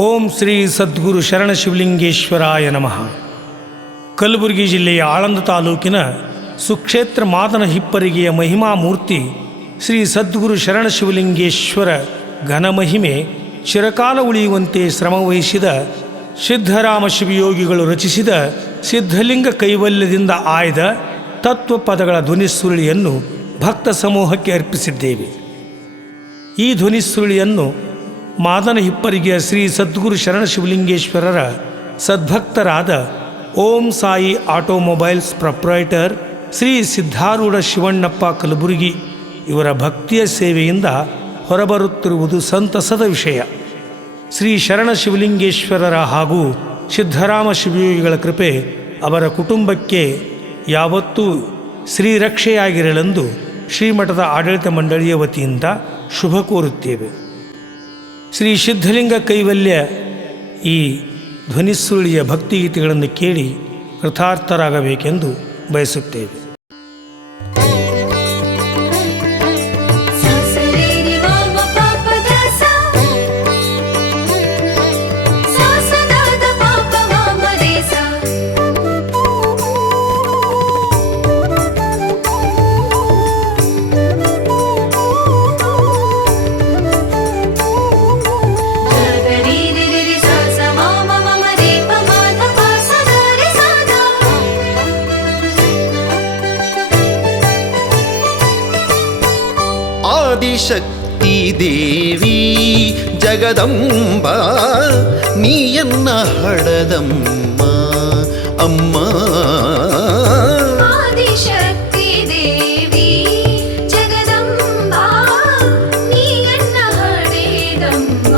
ಓಂ ಶ್ರೀ ಸದ್ಗುರು ಶರಣ ಶಿವಲಿಂಗೇಶ್ವರಾಯ ನಮಃ. ಕಲಬುರಗಿ ಜಿಲ್ಲೆಯ ಆಳಂದ ತಾಲೂಕಿನ ಸುಕ್ಷೇತ್ರ ಮಾದನ ಹಿಪ್ಪರಿಗೆಯ ಮಹಿಮಾ ಮೂರ್ತಿ ಶ್ರೀ ಸದ್ಗುರು ಶರಣ ಶಿವಲಿಂಗೇಶ್ವರ ಘನಮಹಿಮೆ ಚಿರಕಾಲ ಉಳಿಯುವಂತೆ ಶ್ರಮವಹಿಸಿದ ಸಿದ್ಧರಾಮ ಶಿವಯೋಗಿಗಳು ರಚಿಸಿದ ಸಿದ್ಧಲಿಂಗ ಕೈವಲ್ಯದಿಂದ ಆಯ್ದ ತತ್ವಪದಗಳ ಧ್ವನಿಸುರುಳಿಯನ್ನು ಭಕ್ತ ಸಮೂಹಕ್ಕೆ ಅರ್ಪಿಸಿದ್ದೇವೆ. ಈ ಧ್ವನಿಸುರುಳಿಯನ್ನು ಮಾದನ ಹಿಪ್ಪರಿಗೆಯ ಶ್ರೀ ಸದ್ಗುರು ಶರಣ ಶಿವಲಿಂಗೇಶ್ವರರ ಸದ್ಭಕ್ತರಾದ ಓಂ ಸಾಯಿ ಆಟೋಮೊಬೈಲ್ಸ್ ಪ್ರೊಪ್ರೈಟರ್ ಶ್ರೀ ಸಿದ್ಧಾರೂಢ ಶಿವಣ್ಣಪ್ಪ ಕಲಬುರಗಿ ಇವರ ಭಕ್ತಿಯ ಸೇವೆಯಿಂದ ಹೊರಬರುತ್ತಿರುವುದು ಸಂತಸದ ವಿಷಯ. ಶ್ರೀ ಶರಣ ಶಿವಲಿಂಗೇಶ್ವರರ ಹಾಗೂ ಸಿದ್ಧರಾಮ ಶಿವಯೋಗಿಗಳ ಕೃಪೆ ಅವರ ಕುಟುಂಬಕ್ಕೆ ಯಾವತ್ತೂ ಶ್ರೀರಕ್ಷೆಯಾಗಿರಲೆಂದು ಶ್ರೀಮಠದ ಆಡಳಿತ ಮಂಡಳಿಯ ವತಿಯಿಂದ ಶುಭ ಕೋರುತ್ತೇವೆ. ಶ್ರೀ ಸಿದ್ಧಲಿಂಗ ಕೈವಲ್ಯ ಈ ಧ್ವನಿಸುರುಳಿಯ ಭಕ್ತಿಗೀತೆಗಳನ್ನು ಕೇಳಿ ಕೃತಾರ್ಥರಾಗಬೇಕೆಂದು ಬಯಸುತ್ತೇವೆ. ಆದಿಶಕ್ತಿ ದೇವಿ ಜಗದಂಬ ನೀಯನ್ನ ಹಡದಮ್ಮ ಅಮ್ಮ. ಆದಿಶಕ್ತಿ ದೇವಿ ಜಗದಂಬ ನೀಯನ್ನ ಹಡೆದಮ್ಮ.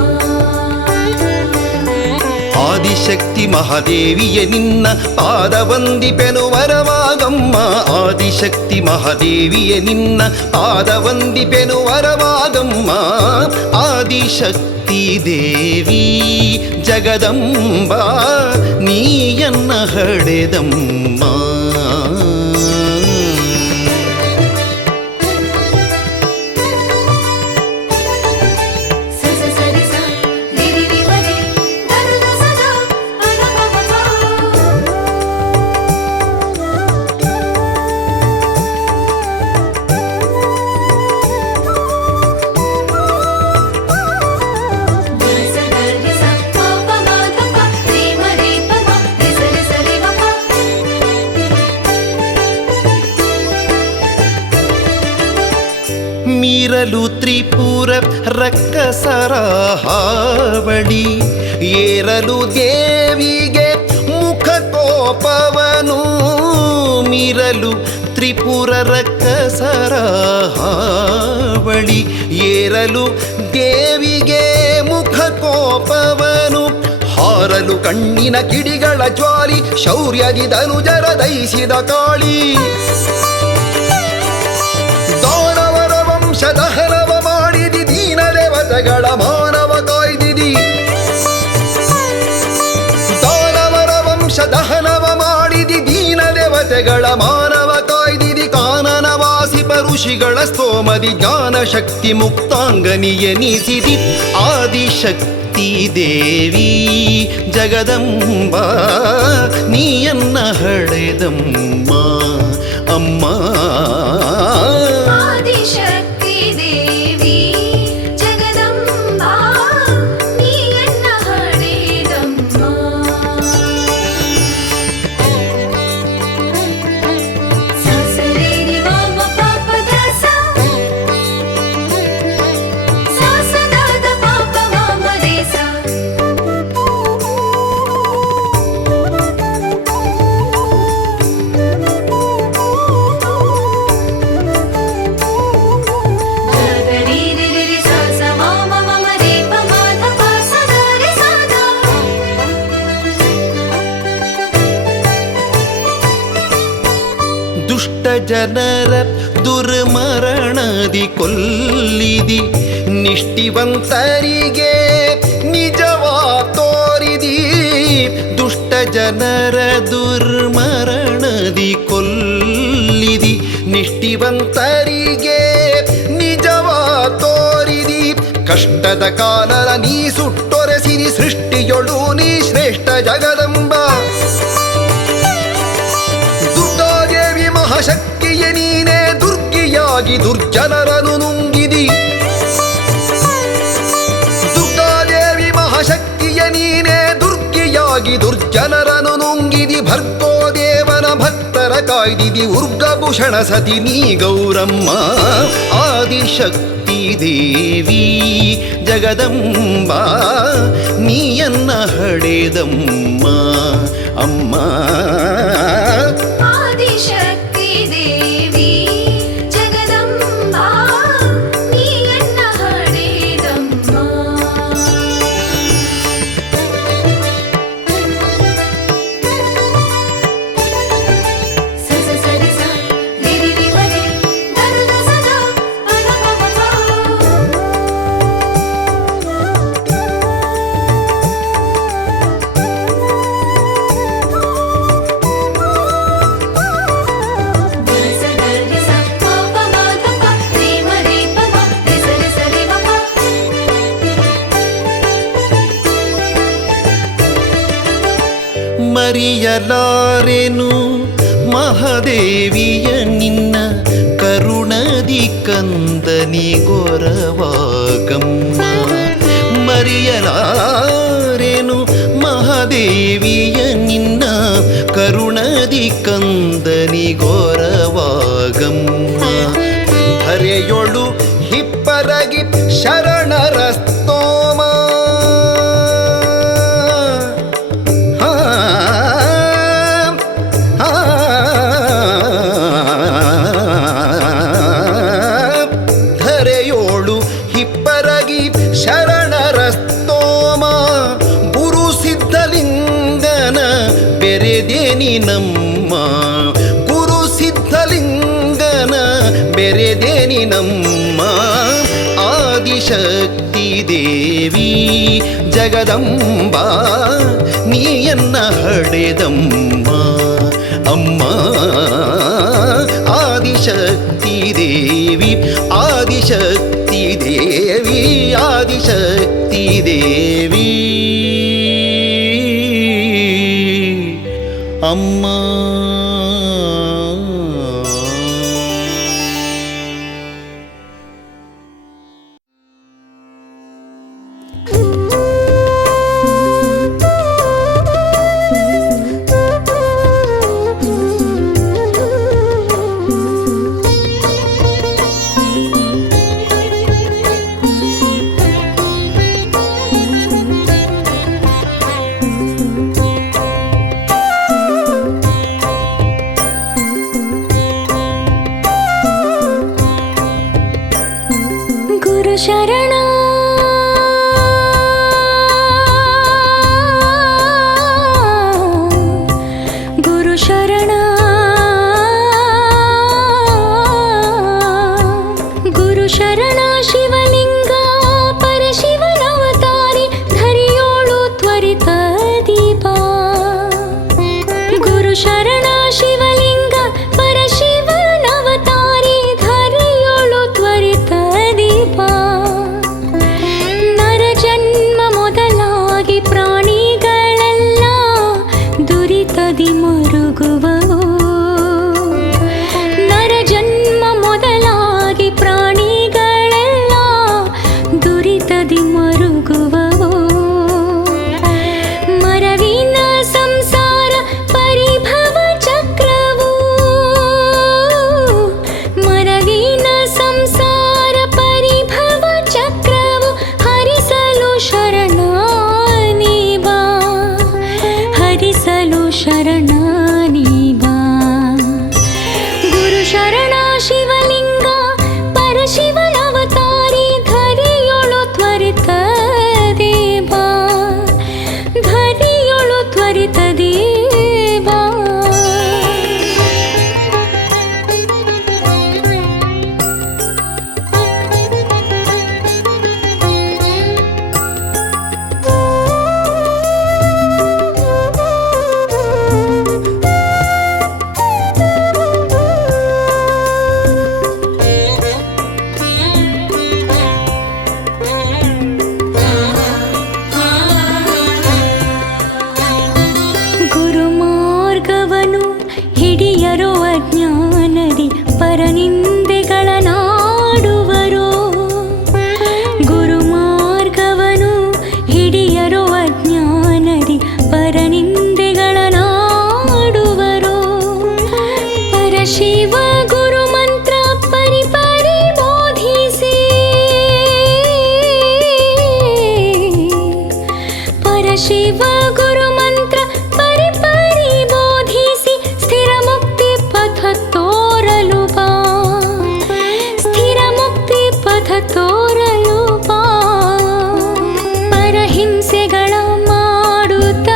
ಆದಿಶಕ್ತಿ ಮಹಾದೇವಿಯ ನಿನ್ನ ಪಾದವಂದಿಪೆನು ವರವಾಗಮ್ಮ. ಆದಿಶಕ್ತಿ ಮಹಾದೇವಿಯ ನಿನ್ನ ಪಾದವಂದಿಪೆನು ವರವಾಗಮ್ಮ. ಆದಿಶಕ್ತಿ ದೇವಿ ಜಗದಂಬ ನೀಯನ್ನ ಹಡೆದಮ್ಮ. ಮೀರಲು ತ್ರಿಪುರ ರಕ್ಕಸರ ಹಾವಳಿ ಏರಲು ದೇವಿಗೆ ಮುಖ ಕೋಪವನು. ಮೀರಲು ತ್ರಿಪುರ ರಕ್ಕಸರ ಹಾವಳಿ ಏರಲು ದೇವಿಗೆ ಮುಖ ಕೋಪವನು. ಹಾರಲು ಕಣ್ಣಿನ ಕಿಡಿಗಳ ಜ್ವಾಲಿ ಶೌರ್ಯದಿ ಧನುಜರ ದಯಿಸಿದ ಕಾಳಿ. ದಹನವ ಮಾಡಿದಿ ದೀನ ದೇವತೆಗಳ ಮಾನವ ಕಾಯ್ದಿದಿ. ದಾನವರ ವಂಶ ದಹನವ ಮಾಡಿದಿ ದೀನ ದೇವತೆಗಳ ಮಾನವ ಕಾಯ್ದಿದಿ. ಕಾನನವಾಸಿ ಪರುಷಿಗಳ ಸ್ತೋಮದಿ ಜ್ಞಾನ ಶಕ್ತಿ ಮುಕ್ತಾಂಗನಿಯನಿಸಿದಿ. ಆದಿಶಕ್ತಿ ದೇವಿ ಜಗದಂಬ ನೀಯನ್ನ ಹಡೆದಮ್ಮ ಅಮ್ಮ. ಆದಿಶಕ್ತಿ ದೇವಿ ಜಗದಂಬ ನೀಯನ್ನ ಹಡೆದಮ್ಮ. ಸಸರಿ ಮಮ ಪಾಪ ದಸ ಸಸದಾದ ಪಾಪ ಮಮ ದೇಸ. ದುಷ್ಟ ಜನರ ದುರ್ಮರಣದಿ ಕೊಲ್ಲಿದಿ. ನಿಷ್ಠಿವಂತರಿಗೆ ನಿಜವಾ ತೋರಿದಿ. ದುಷ್ಟ ಜನರ ದುರ್ಮರಣದಿ ಕೊಲ್ಲಿದಿ. ನಿಷ್ಠಿವಂತರಿಗೆ ನಿಜವಾ ತೋರಿದಿ. ಕಷ್ಟದ ಕಾಲದ ನೀ ಸುಟ್ಟೊ ದೊರೆಸಿರಿ ಸೃಷ್ಟಿಯೊಳು ನೀ ಶ್ರೇಷ್ಠ ಜಗದಂಬ. ದುರ್ಗಾದೇವಿ ಮಹಾಶಕ್ತಿಯ ನೀನೇ ದುರ್ಗಿಯಾಗಿ ದುರ್ಜನರನು ನುಂಗಿದಿ. ದುರ್ಗಾದೇವಿ ಮಹಾಶಕ್ತಿಯ ನೀನೇ ದುರ್ಗಿಯಾಗಿ ದುರ್ಜನರನು ನುಂಗಿದಿ. ಭರ್ಗೋದೇವನ ಭಕ್ತರ ಕಾಯ್ದಿದಿ ಉರ್ಗಭೂಷಣ ಸತಿ ನೀ ಗೌರಮ್ಮ. ಆದಿಶಕ್ತಿ ದೇವಿ ಜಗದಂಬ ನೀಯನ್ನ ಹಡೆದಮ್ಮ ಅಮ್ಮ. ಆದಿಶಕ್ತಿ ದೇವಿ ಜಗದಂಬ ನೀಯನ್ನ ಹಡೆದಮ್ಮ. ಸ ಸ ಸರಿ ಸ ರಿ ರಿ ರಿ ಮ ರಿ ದ ದ ದ ಸ ದ ಪ ದ ಪ ಪ ಪ. ದ ಸ ದ ರಿ ಸ ಪ ಪ ಮ ದ ಪ ರಿ ಮ ರಿ ಪ ಮ ರಿ ಸ ರಿ ಸ ರಿ ಮ ಪ. ಮರಿಯಲಾರೆನು ಮಹಾದೇವಿಯ ನಿನ್ನ ಕರುಣದಿ ಕಂದನಿ ಗೊರವಾಗಮ್ಮ. ಮರಿಯಲಾರೆನು ಮಹಾದೇವಿಯ ನಿನ್ನ ಕರುಣದಿ ಕಂದನಿ ಗೊರವಾಗಮ್ಮ. ಧರೆಯೊಳು ಹಿಪ್ಪರಗಿ ಶರಣರ ಸ್ತೋಮ. ಧರೆಯೋಳು ಹಿಪ್ಪರಗಿ ಶರಣರ ಸ್ತೋಮ. ಗುರು ಸಿದ್ಧಲಿಂಗನ ಬೆರೆದೇನಿ ನಮ್ಮ. ಗುರು ಸಿದ್ಧಲಿಂಗನ ಬೆರೆದೇನಿ ನಮ್ಮ. ಆದಿಶಕ್ತಿ ದೇವಿ ಜಗದಂಬ ನೀಯನ್ನ ಹಡೆದಮ್ಮ ಅಮ್ಮ. ಆದಿಶಕ್ತಿ ದೇವಿ ಆದಿಶಕ್ತಿ ದೇವಿ ಆದಿಶಕ್ತಿ ದೇವಿ ಅಮ್ಮ. ಪರಶಿವ ಗುರು ಮಂತ್ರ ಪರಿ ಪರಿ ಬೋಧಿಸಿ ಸ್ಥಿರ ಮುಕ್ತಿ ಪಥ ತೋರಲು ಬಾ, ಸ್ಥಿರ ಮುಕ್ತಿ ಪಥ ತೋರಲು ಬಾ. ಪರಹಿಂಸೆಗಳ ಮಾಡುತ್ತ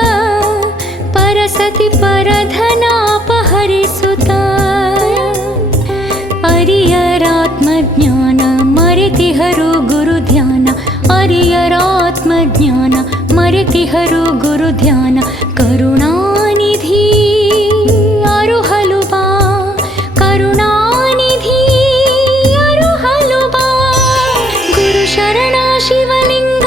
ಪರಸತಿ ಪರಧನ ಅಪಹರಿಸುತ್ತ ಅರಿಯರಾತ್ಮಜ್ಞಾನ ಮರೆತಿಹರು ಗುರು ಧ್ಯಾನ, ಅರಿಯರಾತ್ಮಜ್ಞಾನ ಮರೆತಿಹರು ಗುರು ಧ್ಯಾನ. ಕರುಣಾನಿಧಿ ಅರುಹಲು ಬಾ, ಕರುಣಾನಿಧಿ ಅರುಹಲು ಬಾ. ಗುರು ಶರಣ ಶಿವಲಿಂಗ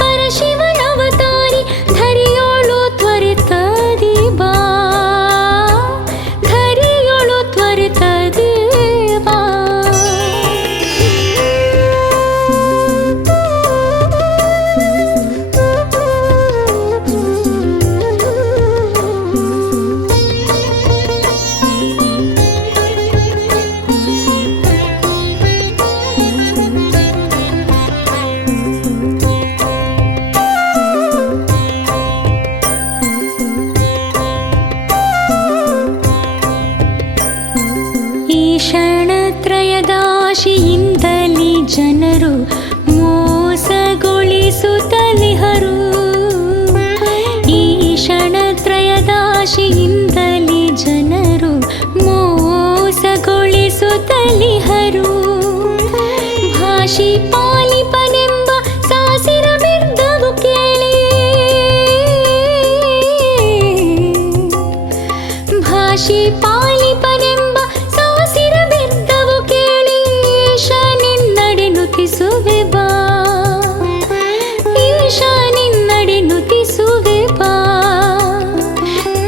ಪರಶಿವನವತಾರಿ ಧರಿಯೋಳು ತ್ವರಿತದಿ ಬಾ, ಧರಿಯೋಳು ತ್ವರಿತದಿ ಬಾ. ಈಶಾನತ್ರಯದಾಶಿಯಿಂದಲೇ ಜನರು ಮೋಸಗೊಳಿಸುತ್ತಲಿಹರು, ಈಶಾನತ್ರಯದಾಶಿಯಿಂದಲೇ ಜನರು ಮೋಸಗೊಳಿಸುತ್ತಲಿಹರು. ಭಾಷಿ ಪಾಲಿಪನೆಂಬ ಸಾಸಿರ ಬಿರ್ದವು ಕೇಳಿ, ಭಾಷಿ ಪಾಲಿಪನೆಂಬ ಸಾಸಿರ ಬಿರ್ದವು ಕೇಳಿ ಈಶಾನಿನ್ನಡೆ ನುತಿಸುವೆ ಬಾ, ಈಶಾನಿನ್ನಡೆ ನುತಿಸುವೆ ಬಾ.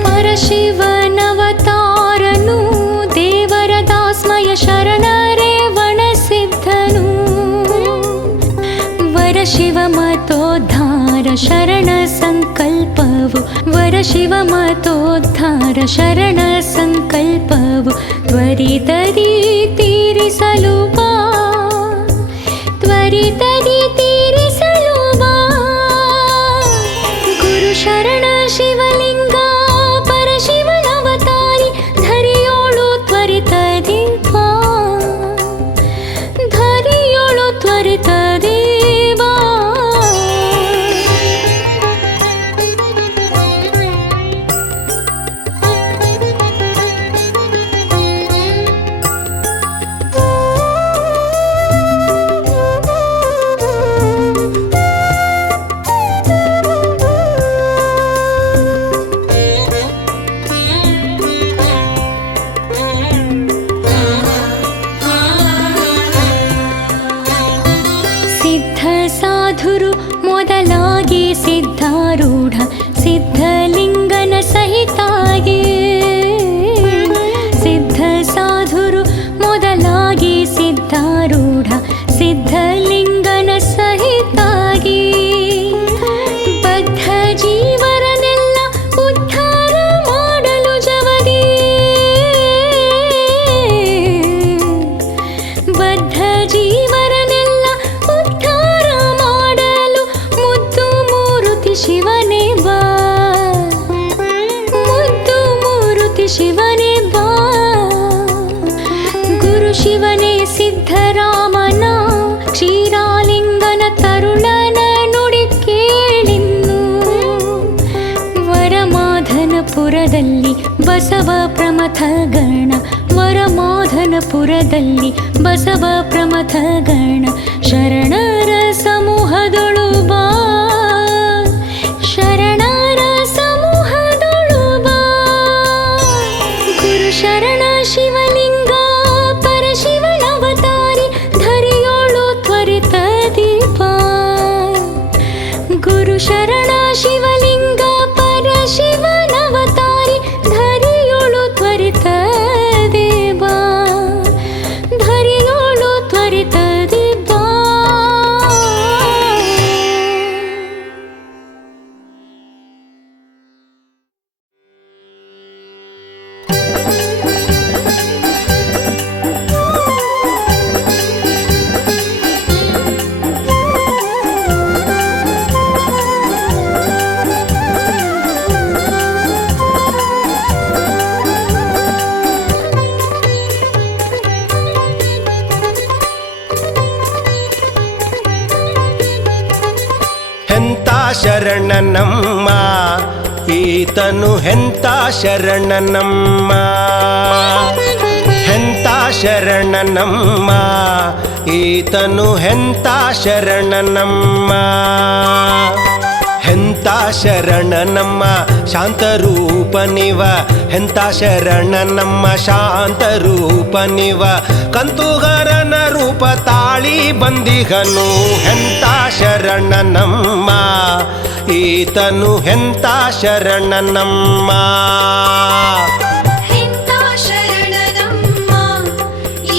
ಪರಶಿವನವತಾರನು ದೇವರ ದಾಸ್ಮಯ ಶರಣರೇ ವಣಸಿದ್ಧನು, ವರಶಿವ ಮತೋದ್ಧಾರ ಶರಣ ಸಂಕಲ್ಪವು, ವರಶಿವ ಮತೋದ್ಧಾರ ಶರಣ ಸಂಕಲ್ಪವು ತ್ವರಿತದಿ ತೀರಿಸಲು ಬಾ, ತ್ವರಿತದಿ ತೀರಿಸಲು ಬಾ. ಗುರು ಶರಣ ಶಿವಲಿಂಗ ಪರಶಿವನವತಾರಿ ಧರಿಯೋಳು ತ್ವರಿತದಿ ಬಾ, ಧರಿಯೋಳು ತ್ವರಿತದಿ ಬಾ. ಸಿದ್ಧ ಸಾಧುರು ಮೊದಲಾಗಿ ಸಿದ್ಧಾರೂಢ ಸಿದ್ಧಲಿಂಗನ ಸಹಿತಾಗಿ, ಸಿದ್ಧ ಸಾಧುರು ಮೊದಲಾಗಿ ಸಿದ್ಧಾರೂಢ ಸಿದ್ಧಲಿಂಗನ ಸಹಿತಾಗಿ. ಬದ್ಧ ಜೀವರನೆಲ್ಲ ಉದ್ಧಾರ ಮಾಡಲು ಜವದಿ, ಬದ್ಧ ಜೀವರನೆಲ್ಲ ಉದ್ಧಾರ ಮಾಡಲು ಮುದ್ದು ಮೂರುತಿ ಶಿವನೇ ಬಾ, ಮುದ್ದು ಮೂರುತಿ ಶಿವನೇ ಬಾ. ಗುರು ಶಿವನೇ ಸಿದ್ಧರಾಮನ ಕ್ಷೀರಾಲಿಂಗನ ತರುಳನ ನುಡಿ ಕೇಳಿನ್ನು, ವರಮಾಧನಪುರದಲ್ಲಿ ಬಸವ ಪ್ರಮಥ ಗಣ, ವರಮಾಧನಪುರದಲ್ಲಿ ಬಸವ ಪ್ರಮಥ ಗಣ. ಶರಣರ ಸಮೂಹದೊಳು ಬಾ, ಶರಣರ ಸಮೂಹದೊಳು ಬಾ. ಗುರು ಶರಣ ಶಿವಲಿಂಗ ಪರಶಿವನವತಾರಿ ಧರಿಯೋಳು ತ್ವರಿತದಿ ಬಾ, ಗುರು ಶರಣ ಶಿವಲಿಂಗ ಪರಶಿವನವತಾರಿ ಧರಿಯೋಳು ತ್ವರಿತದಿ ಬಾ, ಧರಿಯೋಳು ತ್ವರಿತದಿ ಬಾ. ಶರಣನಮ್ಮ ಈತನು ಎಂಥ ಶರಣನಮ್ಮ ಎಂಥ ಶರಣನಮ್ಮ ಈತನು ಎಂಥ ಶರಣನಮ್ಮ ಎಂಥ ಶರಣನಮ್ಮ ಶಾಂತರೂಪನಿವ ಎಂಥ ಶರಣನಮ್ಮ ಶಾಂತರೂಪನಿವ ಕಂತುಗರನ ರೂಪ ತಾಳಿ ಬಂದಿಗನು ಎಂಥ ಶರಣನಮ್ಮ ಈತನು ಎಂಥ ಶರಣನಮ್ಮ ಹೆಂತ ಶರಣನಮ್ಮ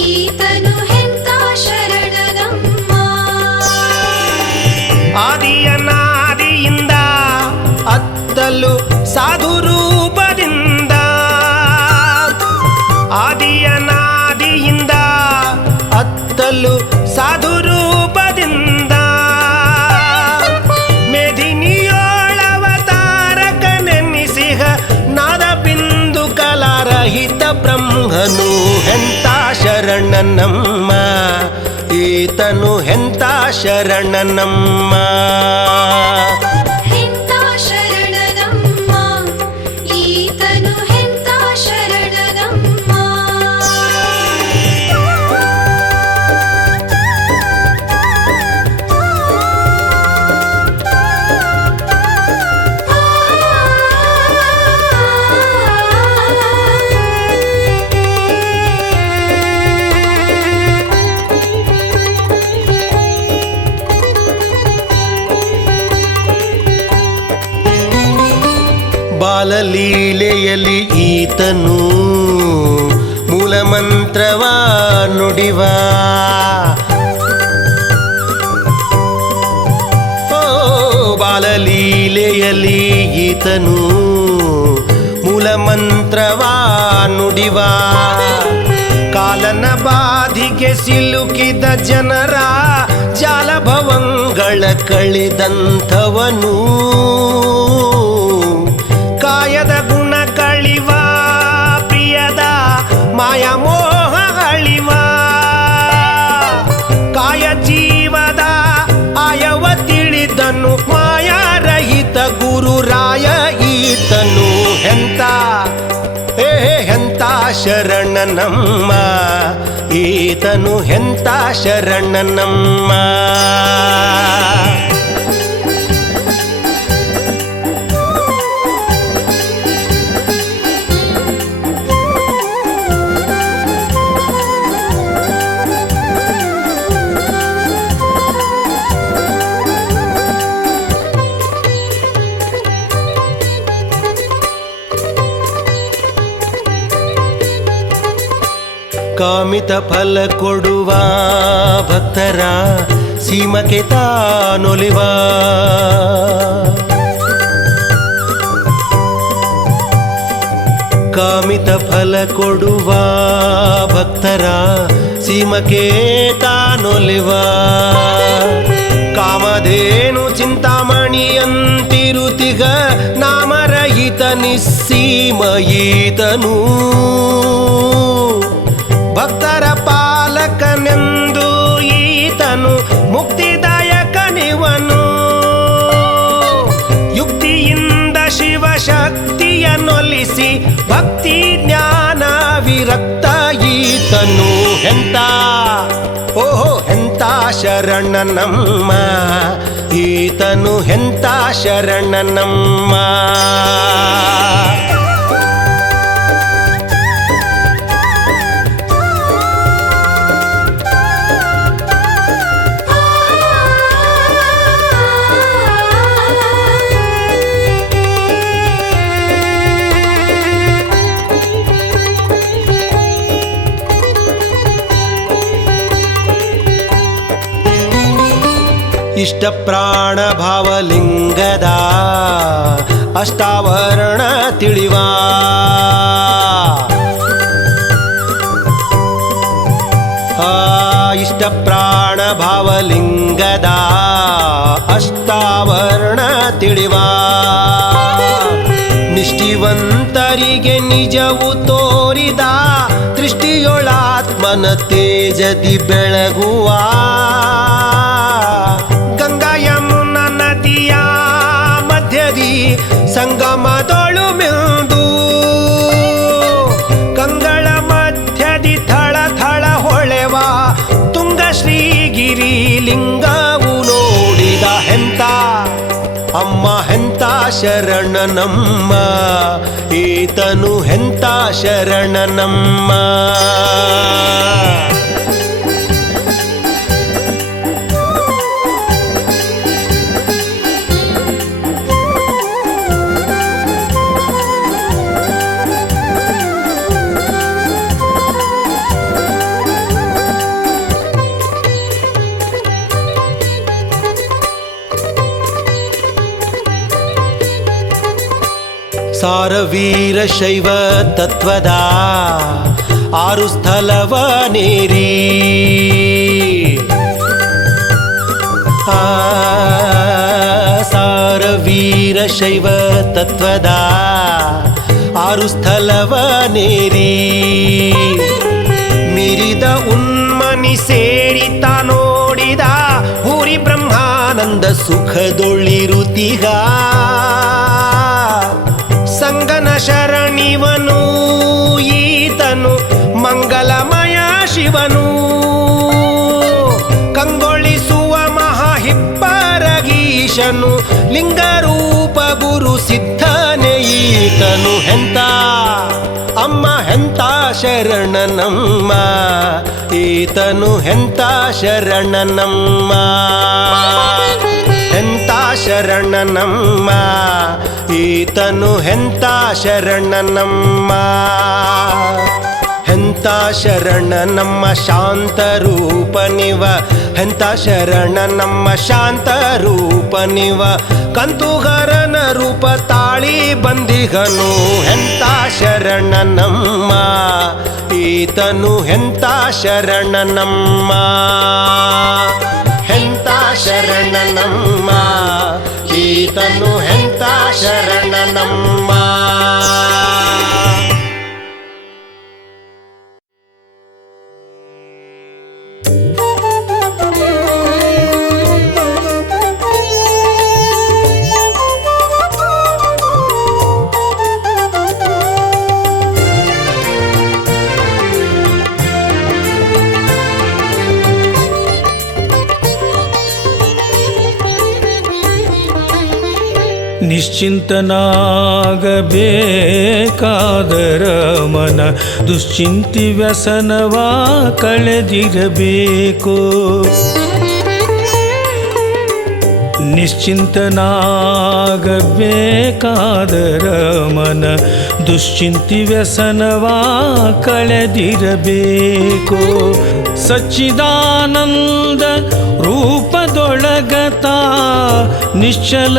ಈತನು ಹೆಂತ ಶರಣನಮ್ಮ ಆದಿಯನಾದಿಯಿಂದ ಅತ್ತಲು ಸಾಧು ರೂಪದಿಂದ ಆದಿಯನಾದಿಯಿಂದ ಅತ್ತಲು ಸಾಧು ರೂಪದಿಂದ ಮೇದಿನಿಯೋಳವತಾರಕ ನೆನ್ನಿಸಿಹ ನಾದ ಬಿಂದು ಕಲಾರಹಿತ ಬ್ರಹ್ಮನು ಎಂಥ ಶರಣನಮ್ಮ ಈತನು ಎಂಥ ಶರಣನಮ್ಮ ಹೆಂತ ಶರಣನಮ್ಮ ಈತನು ಹೆಂತ ಶರಣನಮ್ಮ ಬಾಲಲೀಲೆಯಲ್ಲಿ ಈತನು ಮೂಲಮಂತ್ರವ ನುಡಿವ ಓ ಬಾಲಲೀಲೆಯಲ್ಲಿ ಈತನು ಮೂಲಮಂತ್ರವ ನುಡಿವ ಕಾಲನ ಬಾಧಿಗೆ ಸಿಲುಕಿದ ಜನರ ಜಾಲಭವಂಗಳ ಕಳೆದಂಥವನು ಕಾಯದ ಗುಣ ಕಳಿವ ಪ್ರಿಯದ ಮಾಯಮೋಹ ಅಳಿವ ಕಾಯ ಜೀವದ ಆಯವ ತಿಳಿದನು ಮಾಯಾರಹಿತ ಗುರುರಾಯ ಈತನು ಎಂಥ ಎಂಥ ಶರಣನಮ್ಮ ಈತನು ಎಂಥ ಶರಣನಮ್ಮ ಕಾಮಿತ ಫಲ ಕೊಡುವ ಭಕ್ತರ ಸೀಮಕ್ಕೆ ತಾನೊಲಿವ ಕಾಮಿತ ಫಲ ಕೊಡುವ ಭಕ್ತರ ಸೀಮಕ್ಕೆ ತಾನೊಲಿವ ಕಾಮಧೇನು ಚಿಂತಾಮಣಿಯಂತಿರುತಿಗ ನಾಮರಹಿತ ನಿಸ್ಸೀಮ ಈತನು ಭಕ್ತರ ಪಾಲಕನೆಂದು ಈತನು ಮುಕ್ತಿದಾಯಕನಿವನು ಯುಕ್ತಿಯಿಂದ ಶಿವಶಕ್ತಿಯನ್ನೊಲಿಸಿ ಭಕ್ತಿ ಜ್ಞಾನ ವಿರಕ್ತ ಈತನು ಎಂಥ ಓಹೋ ಎಂಥ ಶರಣನಮ್ಮ ಈತನು ಎಂಥ ಶರಣನಮ್ಮ ಇಷ್ಟ ಪ್ರಾಣ ಭಾವಲಿಂಗದ ಅಷ್ಟಾವರಣ ತಿಳಿವ ಇಷ್ಟ ಪ್ರಾಣ ಭಾವಲಿಂಗದ ಅಷ್ಟಾವರಣ ತಿಳಿವ ನಿಷ್ಠಿವಂತರಿಗೆ ನಿಜವು ತೋರಿದ ದೃಷ್ಟಿಯೊಳಾತ್ಮನ ತೇಜದಿ ಬೆಳಗುವ ಗಂಗಾ ಯಮುನಾ ನದಿಯ ಮಧ್ಯದಿ ಸಂಗಮದೊಳು ಮಿಂದು ಕಂಗಳ ಮಧ್ಯದಿ ಥಳ ಥಳ ಹೊಳೆವ ತುಂಗ ಶ್ರೀಗಿರಿ ಲಿಂಗವು ನೋಡಿದ ಹೆಂತ ಅಮ್ಮ ಹೆಂತ ಶರಣನಮ್ಮ ಈತನು ಹೆಂತ ಶರಣನಮ್ಮ. ಸಾರವೀರ ಶೈವ ತತ್ವದ 6 ಸ್ಥಳವ ನೇರಿ ಸಾರವೀರ ಶೈವ ತತ್ವದ 6 ಸ್ಥಳವ ನೇರಿ ಮೀರಿದ ಉನ್ಮನಿ ಸೇರಿತ ನೋಡಿದ ಹೂರಿ ಬ್ರಹ್ಮಾನಂದ ಸುಖದೊಳಿರುತಿಗ ಸಂಗನ ಶರಣಿವನು ಈತನು ಮಂಗಲಮಯ ಶಿವನು ಕಂಗೊಳಿಸುವ ಮಹಾಹಿಪ್ಪರಗೀಶನು ಲಿಂಗರೂಪ ಗುರು ಸಿದ್ಧನೆ ಈತನು ಹೆಂತ ಅಮ್ಮ ಹೆಂತ ಶರಣನಮ್ಮ ಈತನು ಹೆಂತ ಶರಣನಮ್ಮ ಹೆಂತ ಶರಣನಮ್ಮ ಈತನು ಹೆಂತ ಶರಣನಮ್ಮ ಹೆಂತ ಶರಣನಮ್ಮ ಶಾಂತ ರೂಪನಿವ ಹೆಂತ ಶರಣನಮ್ಮ ಶಾಂತ ರೂಪನಿವ ಕಂತುಗರನ ರೂಪ ತಾಳಿ ಬಂದಿಗನು ಹೆಂತ ಶರಣನಮ್ಮ ಈತನು ಹೆಂತ ಶರಣನಮ್ಮ ಹೆಂತ ಶರಣನಮ್ಮ ಈತನು ಹೆಂತ ಶರಣನಮ್ಮ. ನಿಶ್ಚಿಂತನಾಗಬೇಕಾದರ ಮನ ದುಶ್ಚಿಂತಿ ವ್ಯಸನವ ಕಳೆದಿರಬೇಕು. ನಿಶ್ಚಿಂತನಾಗಬೇಕಾದರ ಮನ ದುಶ್ಚಿಂತಿ ವ್ಯಸನವ ಕಳೆದಿರಬೇಕು. ಸಚ್ಚಿದಾನಂದ ರೂಪದೊಳಗತ ನಿಶ್ಚಲನಾಗಿ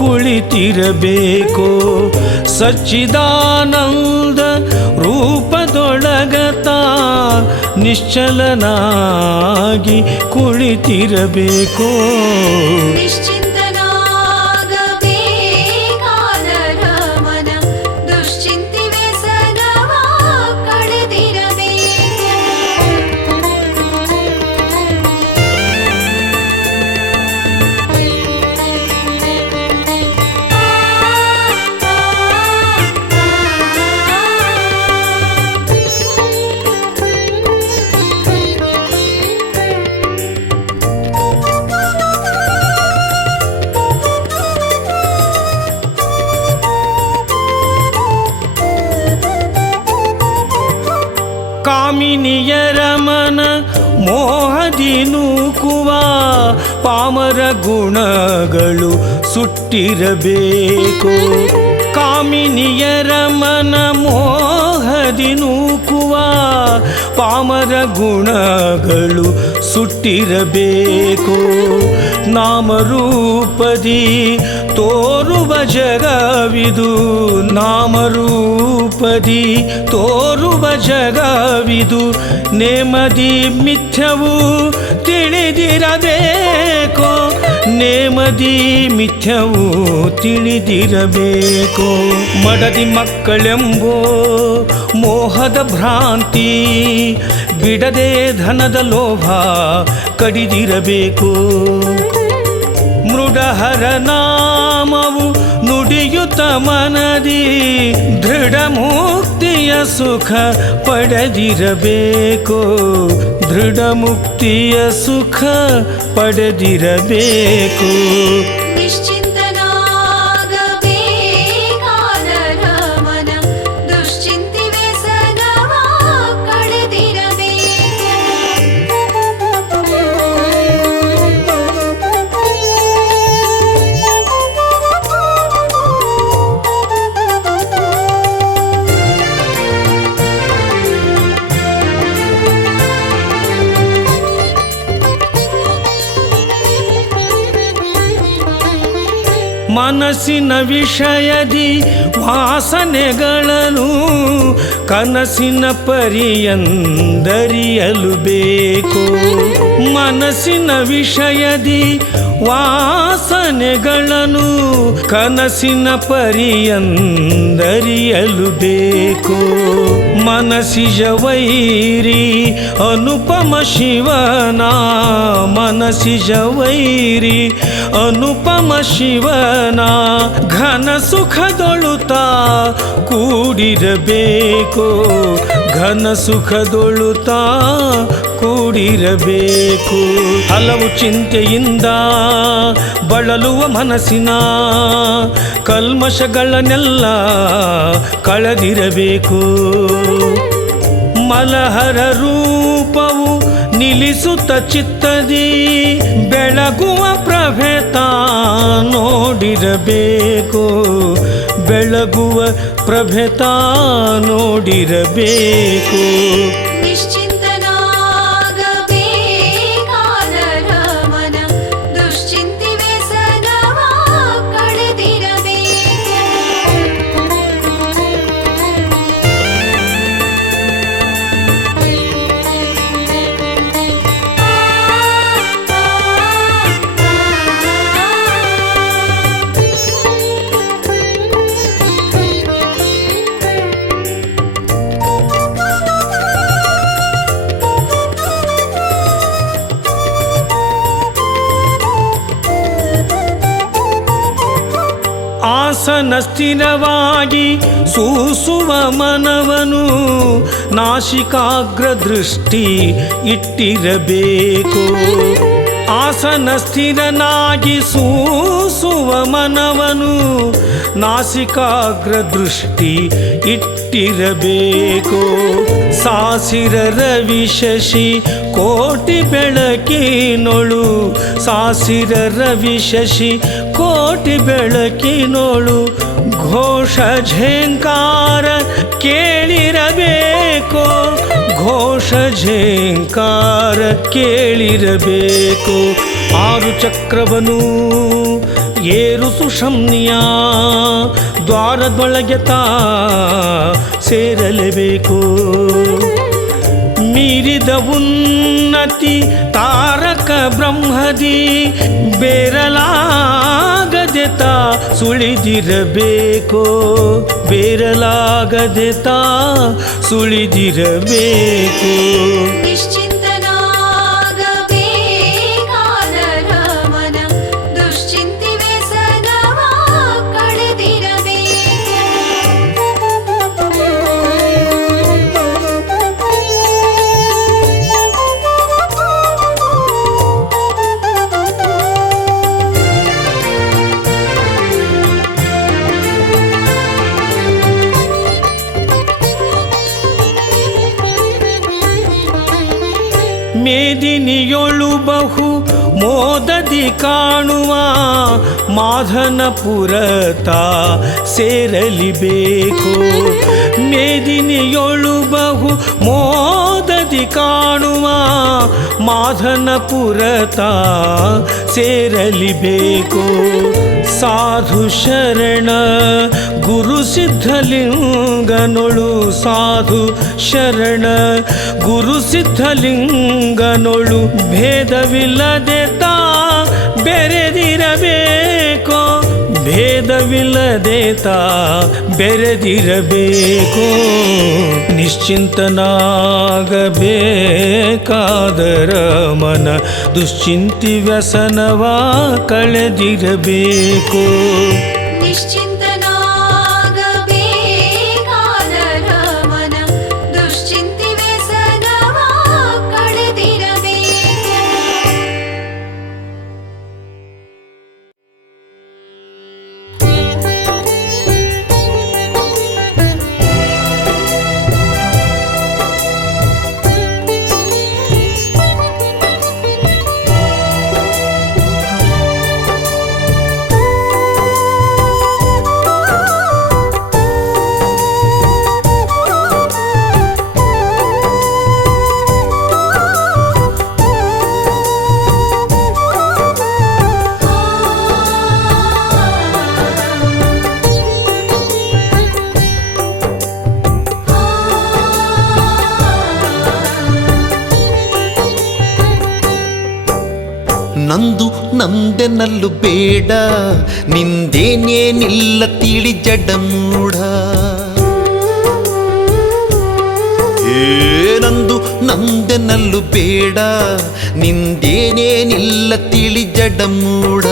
ಕುಳಿತಿರಬೇಕು. ಸಚ್ಚಿದಾನಂದ ರೂಪದೊಳಗತ ನಿಶ್ಚಲನಾಗಿ ಕುಳಿತಿರಬೇಕು. ಕಾಮಿನಿಯರ ಮನ ಮೋಹದಿ ನೂಕುವ ಪಾಮರ ಗುಣಗಳು ಸುಟ್ಟಿರಬೇಕು. ಕಾಮಿನಿಯರ ಮನ ಮೋಹದಿ ನೂಕುವ ಪಾಮರ ಗುಣಗಳು ಸುಟ್ಟಿರಬೇಕು. ನಾಮರೂಪದಿ ತೋರುವ ಜಗವಿದು, ನಾಮರೂಪದಿ ತೋರುವ ಜಗವಿದು, ನೇಮದಿ ಮಿಥ್ಯವು ತಿಳಿದಿರಬೇಕು. ನೇಮದಿ ಮಿಥ್ಯವು ತಿಳಿದಿರಬೇಕು. ಮಡದಿ ಮಕ್ಕಳೆಂಬೋ ಮೋಹದ ಭ್ರಾಂತಿ ಬಿಡದೆ ಧನದ ಲೋಭ ಕಡಿದಿರಬೇಕು. ಗರುಡಹರ ನಾಮವು ನುಡಿಯುತ್ತ ಮನದಿ ದೃಢ ಮುಕ್ತಿಯ ಸುಖ ಪಡೆದಿರಬೇಕು. ದೃಢ ಮುಕ್ತಿಯ ಸುಖ ಪಡೆದಿರಬೇಕು. ನಿಶ್ಚಿಂತನಾಗಬೇಕಾದರ ಮನ ದುಶ್ಚಿಂತಿ ವ್ಯಸನವ ಮನಸ್ಸಿನ ವಿಷಯದಿ ವಾಸನೆಗಳನ್ನು ಕನಸಿನ ಪರಿಯಂದರಿಯಲು ಬೇಕು. ಮನಸ್ಸಿನ ವಿಷಯದಿ ವಾಸನೆಗಳನ್ನು ಕನಸಿನ ಪರಿಯಂದರಿಯಲು ಬೇಕು. ಮನಸ್ಸಿಜ ವೈರಿ ಅನುಪಮ ಶಿವನ, ಮನಸ್ಸಿಜ ವೈರಿ ಅನುಪಮ ಶಿವನ ಘನ ಸುಖದೊಳುತ ಕೂಡಿರಬೇಕು. ಘನ ಸುಖದೊಳುತ ಕೂಡಿರಬೇಕು. ಹಲವು ಚಿಂತೆಯಿಂದ ಬಳಲುವ ಮನಸ್ಸಿನ ಕಲ್ಮಶಗಳನ್ನೆಲ್ಲ ಕಳೆದಿರಬೇಕು. ಮಲಹರ ರೂಪವು ನಿಲ್ಲಿಸುತ್ತ ಚಿತ್ತದಿ ಬೆಳಗುವ ಪ್ರಭೇತ ನೋಡಿರಬೇಕು. ಬೆಳಗುವ ಪ್ರಭೇತ ನೋಡಿರಬೇಕು. ನಿಶ್ಚಿಂತನಾಗಬೇಕಾದರ ಮನ ದುಶ್ಚಿಂತಿ ವ್ಯಸನವ ಆಸನ ಸ್ಥಿರವಾಗಿ ಸೂಸುವ ಮನವನು ನಾಸಿಕಾಗ್ರ ದೃಷ್ಟಿ ಇಟ್ಟಿರಬೇಕು. ಆಸನ ಸ್ಥಿರನಾಗಿ ಸೂಸುವ ಮನವನು ನಾಸಿಕಾಗ್ರ ದೃಷ್ಟಿ ಇಟ್ಟಿರಬೇಕು. ಸಾಸಿರ ರವಿ ಶಶಿ ಕೋಟಿ ಬೆಳಕಿನೊಳು, ಸಾಸಿರ ರವಿ ಶಶಿ ಕೋಟಿ ಬೆಳಕಿನೊಳು ಘೋಷ ಝೇಂಕಾರ ಕೇಳಿರಬೇಕು. ಘೋಷ ಝೇಂಕಾರ ಕೇಳಿರಬೇಕು. ಆರು ಚಕ್ರವನು ಏರು ಸುಷಮ್ನಿಯ ದ್ವಾರದೊಳಗೆ ತಾ ಸೇರಲೇಬೇಕು. ಮೀರಿದ ಉನ್ನತಿ ತಾರಕ ಬ್ರಹ್ಮದಿ ಬೇರಲಾಗದೆ ತಾ ಸುಳಿದಿರಬೇಕು. ಬೇರಲಾಗದೆ ತಾ ಸುಳಿದಿರಬೇಕು. ನಿಶ್ಚಿಂತನಾಗಬೇಕಾದರ ಮನ ದುಶ್ಚಿಂತಿ ವ್ಯಸನವ ಮೇದಿನಿಯೊಳು ಬಹು ಮೋದದಿ ಕಾಣುವ ಮಾಧನಪುರತ ಸೇರಲಿಬೇಕು. ಮೇದಿನಿಯೊಳು ಬಹು ಮೋದದಿ ಕಾಣುವ ಮಾಧನಪುರತ ಸೇರಲಿಬೇಕು. ಸಾಧು ಶರಣ ಗುರು ಸಿದ್ಧಲಿಂಗನೊಳು, ಸಾಧು ಶರಣ ಗುರು ಸಿದ್ಧಲಿಂಗನೊಳು ಭೇದವಿಲ್ಲದೆ ತಾ ಬೆರೆದಿರಬೇಕು. ಭೇದವಿಲ್ಲದೇತ ಬೆರೆದಿರಬೇಕು. ನಿಶ್ಚಿಂತನಾಗಬೇಕಾದರ ಮನ ದುಶ್ಚಿಂತಿ ವ್ಯಸನವ ಕಳೆದಿರಬೇಕು. ನಿಶ್ಚಿಂತನಾಗಬೇಕಾದರ ಮನ ದುಶ್ಚಿಂತಿ ವ್ಯಸನವ ಕಳೆದಿರಬೇಕು. ನಂದು ನಂದೆನಲ್ಲು ಬೇಡ, ನಿಂದೇನೇನಿಲ್ಲ ತಿಳಿ ಜಡ ಮೂಢ. ನಂದು ನಂದೆನಲ್ಲು ಬೇಡ, ನಿಂದೇನೇನಿಲ್ಲ ತಿಳಿ ಜಡ ಮೂಢ.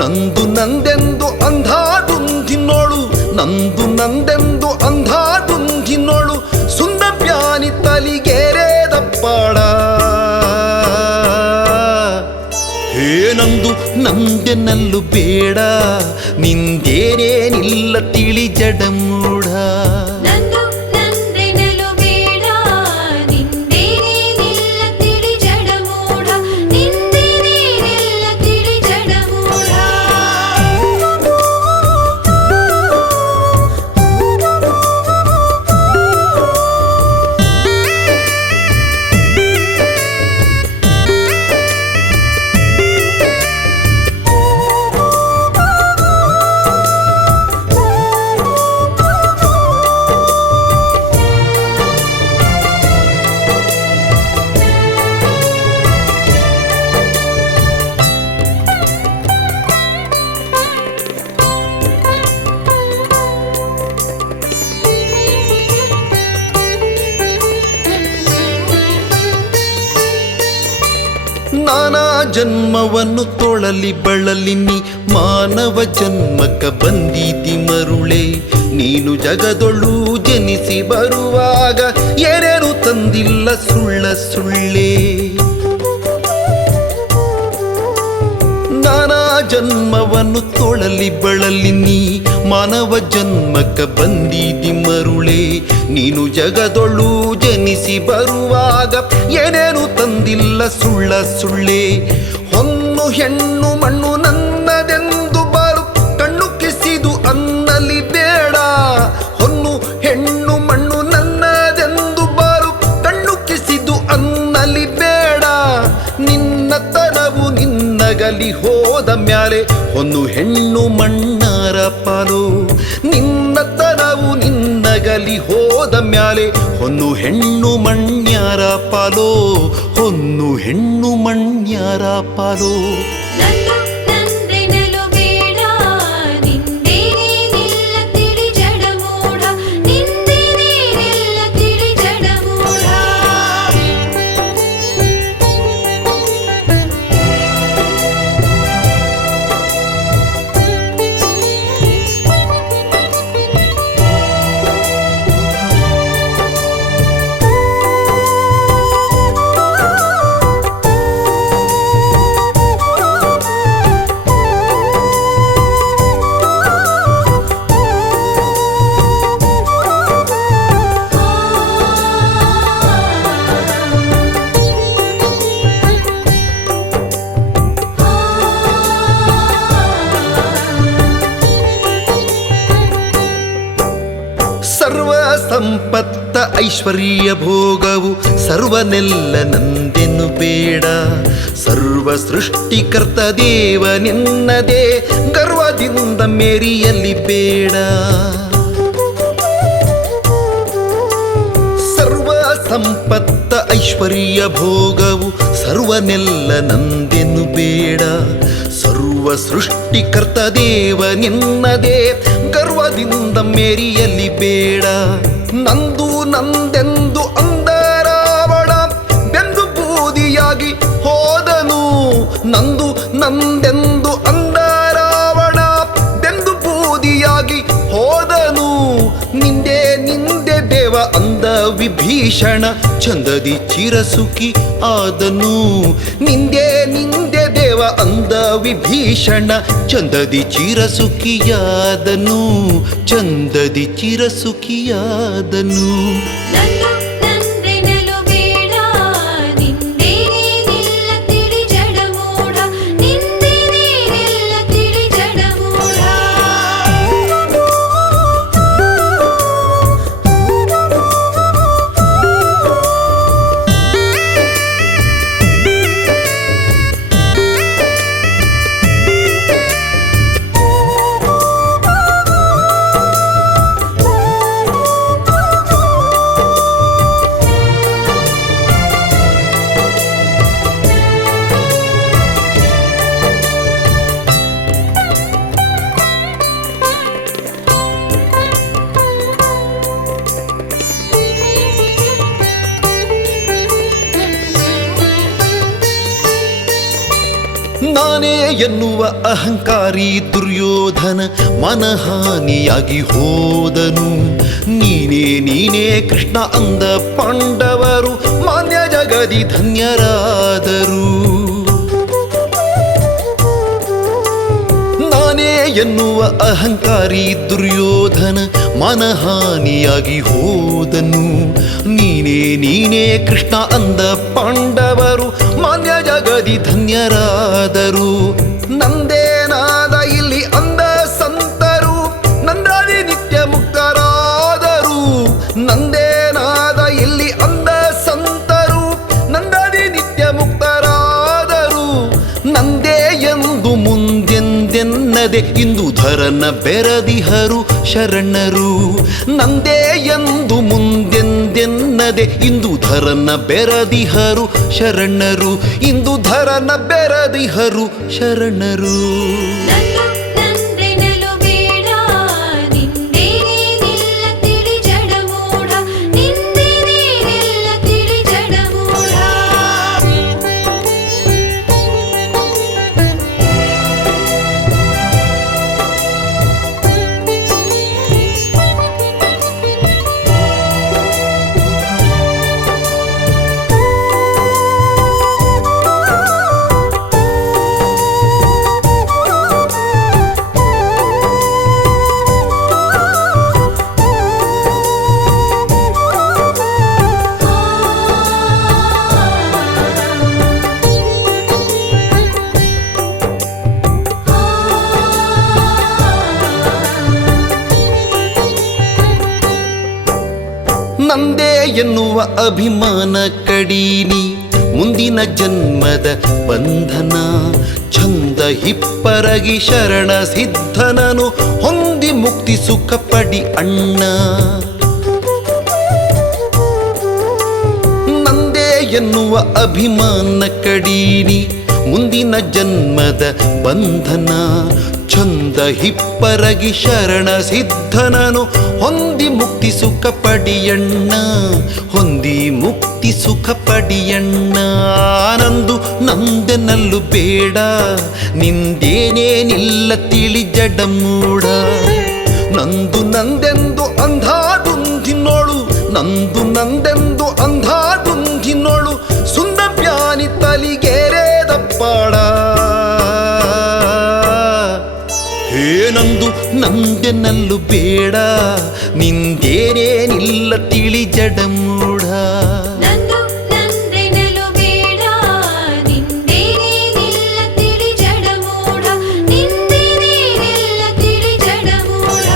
ನಂದು ನಂದೆಂದು ಅಂಧಾದುಂದಿನೋಳು, ನಂದು ನಂದೆಂದು ಅಂಧಾದುಂದಿನೋಳು, ಸುಂದ ಪ್ಯಾನಿ ತಲಿಗೇರೇದಪ್ಪಾಡ. ನಂದು ನಂದೆನಲ್ಲು ಬೇಡ, ನಿಂದೇನೇನಿಲ್ಲ ತಿಳಿ ಜಡ ಮೂಢ. ನಂದು ನಂದೆನಲು ಬೇಡ, ನಿಂದೇನೇನಿಲ್ಲ ತಿಳಿ ಜಡ ಮೂಢ. ನಿಂದೇನೇನಿಲ್ಲ ತಿಳಿ ಜಡ ಮೂಢ. ನಾನಾ ಜನ್ಮವನ್ನು ತೊಳಲಿ ಬಳಲಿ ನೀ ಮಾನವ ಜನ್ಮಕ್ಕ ಬಂದೀತಿ ಮರುಳೆ. ನೀನು ಜಗದೊಳು ಜನಿಸಿ ಬರುವಾಗ ಏನೇನು ತಂದಿಲ್ಲ ಸುಳ್ಳ ಸುಳ್ಳೆ. ನಾನಾ ಜನ್ಮವನ್ನು ತೊಳಲಿ ಬಳಲಿ ನೀ ಮಾನವ ಜನ್ಮಕ್ಕ ಬಂದೀತಿ ಮರುಳೆ. ನೀನು ಜಗದೊಳು ಜನಿಸಿ ಬರುವಾಗ ಏನೇನು ತಂದಿಲ್ಲ ಸುಳ್ಳ ಸುಳ್ಳೆ. ಹೊನ್ನು ಹೆಣ್ಣು ಮಣ್ಣು ನನ್ನದೆಂದು ಬಾರು ಕಣ್ಣು ಕಿಸಿದು ಅನ್ನಲಿ ಬೇಡ. ಹೊನ್ನು ಹೆಣ್ಣು ಮಣ್ಣು ನನ್ನದೆಂದು ಬಾರು ಕಣ್ಣು ಕಿಸಿದು ಅನ್ನಲಿ ಬೇಡ. ನಿನ್ನ ತನವು ನಿನ್ನಗಲಿ ಹೋದ ಮ್ಯಾಲೆ ಹೊನ್ನು ಹೆಣ್ಣು ಮಣ್ಣಾರ ಪಾಲು. ನಿನ್ನ ತನವು ನಿನ್ನಗಲಿ ಹೋದ ಮ್ಯಾಲೆ ಹೊನ್ನು ಹೆಣ್ಣು ಮಣ್ಯಾರ ಪಾಲೋ. ಹೊನ್ನು ಹೆಣ್ಣು ಮಣ್ಯಾರ ಪಾಲೋ. ನಂದು ನಂದೆನಲು ಬೇಡ, ನಿಂದೇನೇನಿಲ್ಲ ತಿಳಿ ಜಡ ಮೂಢ. ನಿಂದೇನೇನಿಲ್ಲ ತಿಳಿ ಜಡ ಮೂಢ. ಸರ್ವ ಸಂಪತ್ತ ಐಶ್ವರ್ಯ ಭೋಗವು ಸರ್ವನೆಲ್ಲ ನಂದೆನು ಬೇಡ. ಸರ್ವ ಸೃಷ್ಟಿಕರ್ತ ದೇವ ನಿನ್ನದೇ ಗರ್ವದಿಂದ ಮೇರಿಯಲ್ಲಿ ಬೇಡ. ಸರ್ವ ಸಂಪತ್ತ ಐಶ್ವರ್ಯ ಭೋಗವು ಸರ್ವನೆಲ್ಲ ನಂದೆನು ಬೇಡ. ಸರ್ವ ಸೃಷ್ಟಿಕರ್ತ ದೇವ ನಿನ್ನದೇ ಗರ್ವದಿಂದ ಮೇರಿಯಲ್ಲಿ ಬೇಡ. ನಂದು ನಂದೆಂದು ಅಂದ ರಾವಣ ಬೆಂದು ಬೂದಿಯಾಗಿ ಹೋದನು. ನಂದು ನಂದೆಂದು ಅಂದ ರಾವಣ ಬೆಂದು ಬೂದಿಯಾಗಿ ಹೋದನು. ನಿಂದೆ ನಿಂದೆ ದೇವ ಅಂದ ವಿಭೀಷಣ ಚಂದದಿ ಚಿರಸುಖಿ ಆದನು. ನಿಂದೆ ನಿಂದೆ ದೇವ ಅಂದ ವಿಭೀಷಣ ಚಂದದಿ ಚಿರಸುಖಿಯಾದನು. ಚಂದದಿ ಚಿರಸುಖಿಯಾದನು. ನಂದು ನಂದೆನಲು ಬೇಡ ನಿಂದೇನೇ ನಿಲ್ಲ ತಿಳಿ ಜಡಮೂಢ ನಿಂದೇನೇ ನಿಲ್ಲ ತಿಳಿ ಜಡಮೂಢ. ನಾನೇ ಎನ್ನುವ ಅಹಂಕಾರಿ ದುರ್ಯೋಧನ ಮನಹಾನಿಯಾಗಿ ಹೋದನು. ನೀನೇ ನೀನೇ ಕೃಷ್ಣ ಅಂದ ಪಾಂಡವರು ಮಾನ್ಯ ಜಗದಿ ಧನ್ಯರಾದರು. ನಾನೇ ಎನ್ನುವ ಅಹಂಕಾರಿ ದುರ್ಯೋಧನ ಮನಹಾನಿಯಾಗಿ ಹೋದನು. ನೀನೇ ನೀನೇ ಕೃಷ್ಣ ಅಂದ ಪಾಂಡವರು ಮಾನ್ಯ ಜಗದಿ ಧನ್ಯರಾದರು. ನಂದೇನಾದ ಇಲ್ಲಿ ಅಂದ ಸಂತರು ನಂದಾದಿ ನಿತ್ಯ ಮುಕ್ತರಾದರು. ನಂದೇನಾದ ಇಲ್ಲಿ ಅಂದ ಸಂತರು ನಂದಾದಿ ನಿತ್ಯ ಮುಕ್ತರಾದರು. ನಂದೇ ಎಂದು ಮುಂದೆಂದೆನ್ನದೆ ಇಂದು ಧರನ ಬೆರದಿಹರು ಶರಣರು. ನಂದೇ ಎಂದು ಮುಂದೆಂದೆನ್ನದೆ ಇಂದು ಧರನ ಬೆರದಿಹರು ಶರಣರು. ಇಂದು ಧರನ ಬೆರದಿಹರು ಶರಣರು. ನಂದು ನಂದೆನಲು ಬೇಡ ನಿಂದೇನೇ ನಿಲ್ಲ ತಿಳಿ ಜಡಮೂಢ ನಿಂದೇನೇ ನಿಲ್ಲ ತಿಳಿ ಜಡಮೂಢ. ನಂದೇ ಎನ್ನುವ ಅಭಿಮಾನ ಕಡೀನಿ ಮುಂದಿನ ಜನ್ಮದ ಬಂಧನ. ಛಂದ ಹಿಪ್ಪರಗಿ ಶರಣ ಸಿದ್ಧನನು ಹೊಂದಿ ಮುಕ್ತಿ ಸುಖ ಪಡಿ ಅಣ್ಣ. ನಂದೇ ಎನ್ನುವ ಅಭಿಮಾನ ಕಡೀನಿ ಮುಂದಿನ ಜನ್ಮದ ಬಂಧನ. ಛಂದ ಹಿಪ್ಪರಗಿ ಶರಣ ಸಿದ್ಧನನು ಹೊಂದಿ ಮುಕ್ತಿ ಸುಖ ಪಡಿಯಣ್ಣ. ಹೊಂದಿ ಮುಕ್ತಿ ಸುಖ ಪಡಿಯಣ್ಣ. ನಂದು ನಂದೆನಲ್ಲು ಬೇಡ ನಿಂದೇನೇ ನಿಲ್ಲ ತಿಳಿ ಜಡಮೂಢ. ನಂದು ನಂದೆಂದು ಅಂಧಾದುಂದಿನೋಳು ನಂದು ನಂದೆಂದು ಅಂಧಾದುಂದಿನೋಳು ಸುಂದ ಪ್ಯಾನಿ ತಲಿಗೇರೆ ದಪ್ಪಾಡ. ನಂದು ನಂದೆನಲ್ಲು ಬೇಡ ನಿಂದೇನೇ ನಿಲ್ಲ ತಿಳಿ ಜಡಮೂಢ. ನಂದು ನಂದೆನಲು ಬೇಡ ನಿಂದೇನೇ ನಿಲ್ಲ ತಿಳಿ ಜಡಮೂಢ ನಿಂದೇನೇ ನಿಲ್ಲ ತಿಳಿ ಜಡಮೂಢ.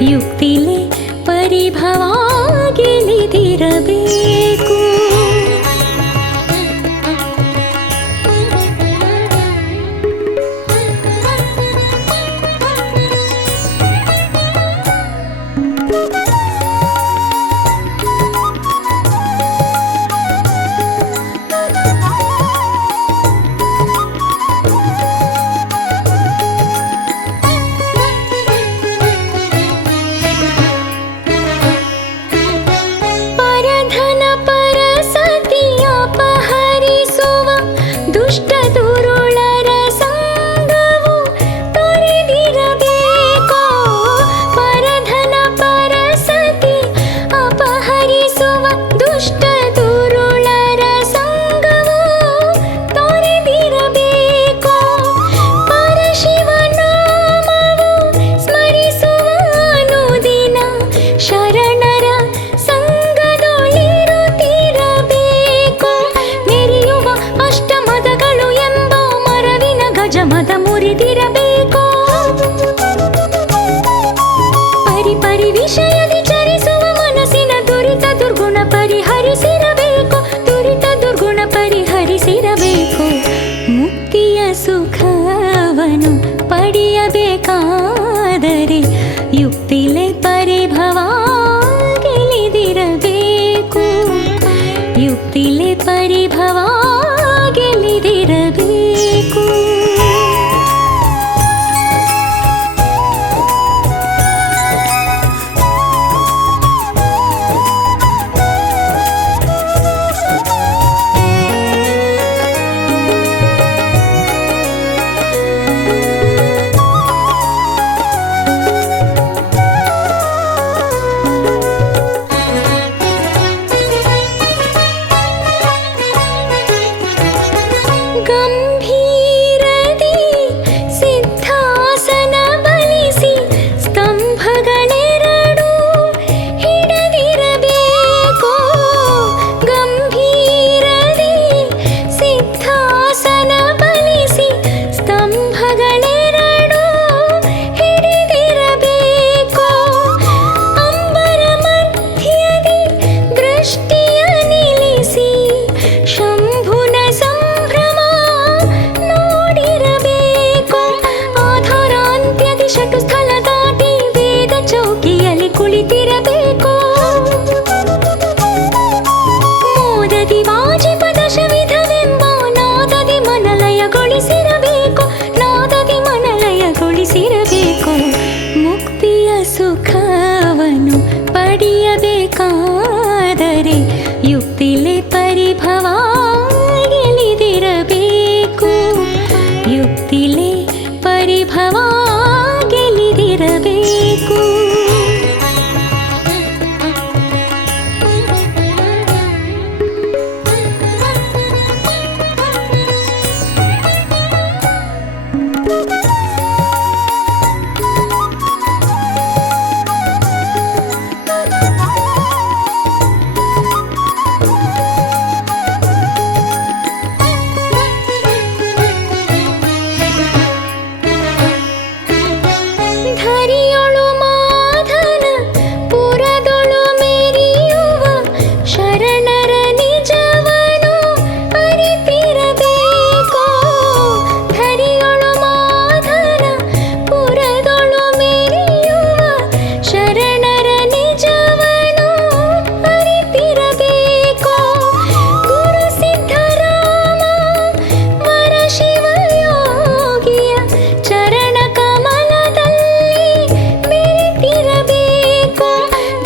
ಯುಕ್ತಿಲೆ ಪರಿಭವ ಗೆಲಿದಿರಬೇಕು. ಪರಧನ ಪರಸತಿಯ ಅಪಹರಿಸುವ ದುಷ್ಟ ದುರುಳರ ಸಂಗವು ತೊರೆದಿರಬೇಕೋ. ಪರಧನ ಪರಸತಿ ಅಪಹರಿಸುವ ದುಷ್ಟ ದುರುಳರ ಸಂಗವು ತೊರೆದಿರಬೇಕೋ. ಪರಶಿವನಾಮವು ಸ್ಮರಿಸುವ ಅನುದಿನ ಶರಣರ ಸಂಗದೊಳಿರುತ್ತಿರಬೇಕು. ಮೆರೆಯುವ ಅಷ್ಟಮದಗಳು ಎಂಬ ಮರವಿನ ಗಜಮದ ಮುರಿದಿರಬೇಕು. ಪರಿ ವಿಷಯದಿ ಚರಿಸುವ ಮನಸ್ಸಿನ ದುರಿತ ದುರ್ಗುಣ ಪರಿಹರಿಸಿರಬೇಕು. ದುರಿತ ದುರ್ಗುಣ ಪರಿಹರಿಸಿರಬೇಕು. ಮುಕ್ತಿಯ ಸುಖವನ್ನು ಪಡೆಯಬೇಕಾದರೆ ಯುಕ್ತಿಲೆ ಪರಿಭವ ಗೆಲಿದಿರಬೇಕು. ಯುಕ್ತಿಲೆ ಪರಿಭವ ಗೆಲಿದಿರಬೇಕು. ಗಂಭೀರದಿ ಸಿದ್ಧಾಸನ ಬಲಿಸಿ ಸ್ತಂಭಗಳೆರಡು ಹಿಡದಿರಬೇಕು. ಗಂಭೀರದಿ ಸಿದ್ಧಾಸನ ಬಲಿಸಿ ಸ್ತಂಭಗಳೆರಡು ಹಿಡಿದಿರಬೇಕು. ಅಂಬರ ಮಧ್ಯದಿ ದೃಷ್ಟಿಯ ನಿಲ್ಲಿಸಿ ಶಂಭುನ ಸಂಭ್ರಮ ನೋಡಿರಬೇಕು. ಆಧಾರಾಂತ್ಯದಿ ಶಟು ಸ್ಥಳ ದಾಟಿ ವೇದ ಚೌಕಿಯಲ್ಲಿ ಕುಳಿತಿರಬೇಕು. ಮೋದದಿ ವಾಜಿಪದ ಶವಿಧವೆಂಬ ನಾದದಿ ಮನಲಯಗೊಳಿಸಿರಬೇಕು. ನಾದದಿ ಮನಲಯಗೊಳಿಸಿರಬೇಕು. ಮುಕ್ತಿಯ ಸುಖವನ್ನು ಪಡೆಯಬೇಕಾದರೆ ಯುಕ್ತಿಲೆ ಪರಿಭವ ಗೆಲಿದಿರಬೇಕು. ಯುಕ್ತಿಲೆ ಪರಿಭವ ಗೆಲಿದಿರಬೇಕು. ಧರಿಯೊಳು ಮಾಧನ ಪುರದೊಳು ಮೆರೆಯುವ ಶರಣರ ನಿಜವನು ಅರಿತಿರಬೇಕು. ಧರಿಯೊಳು ಮಾಧನ ಪುರದೊಳು ಮೆರೆಯುವ ಶರಣರ ನಿಜವನು ಅರಿತಿರಬೇಕು. ಗುರು ಸಿದ್ಧರಾಮ ವರ ಶಿವಯೋಗಿಯ ಚರಣ ಕಮಲದಲ್ಲಿ ಬೆರೆತಿರಬೇಕು.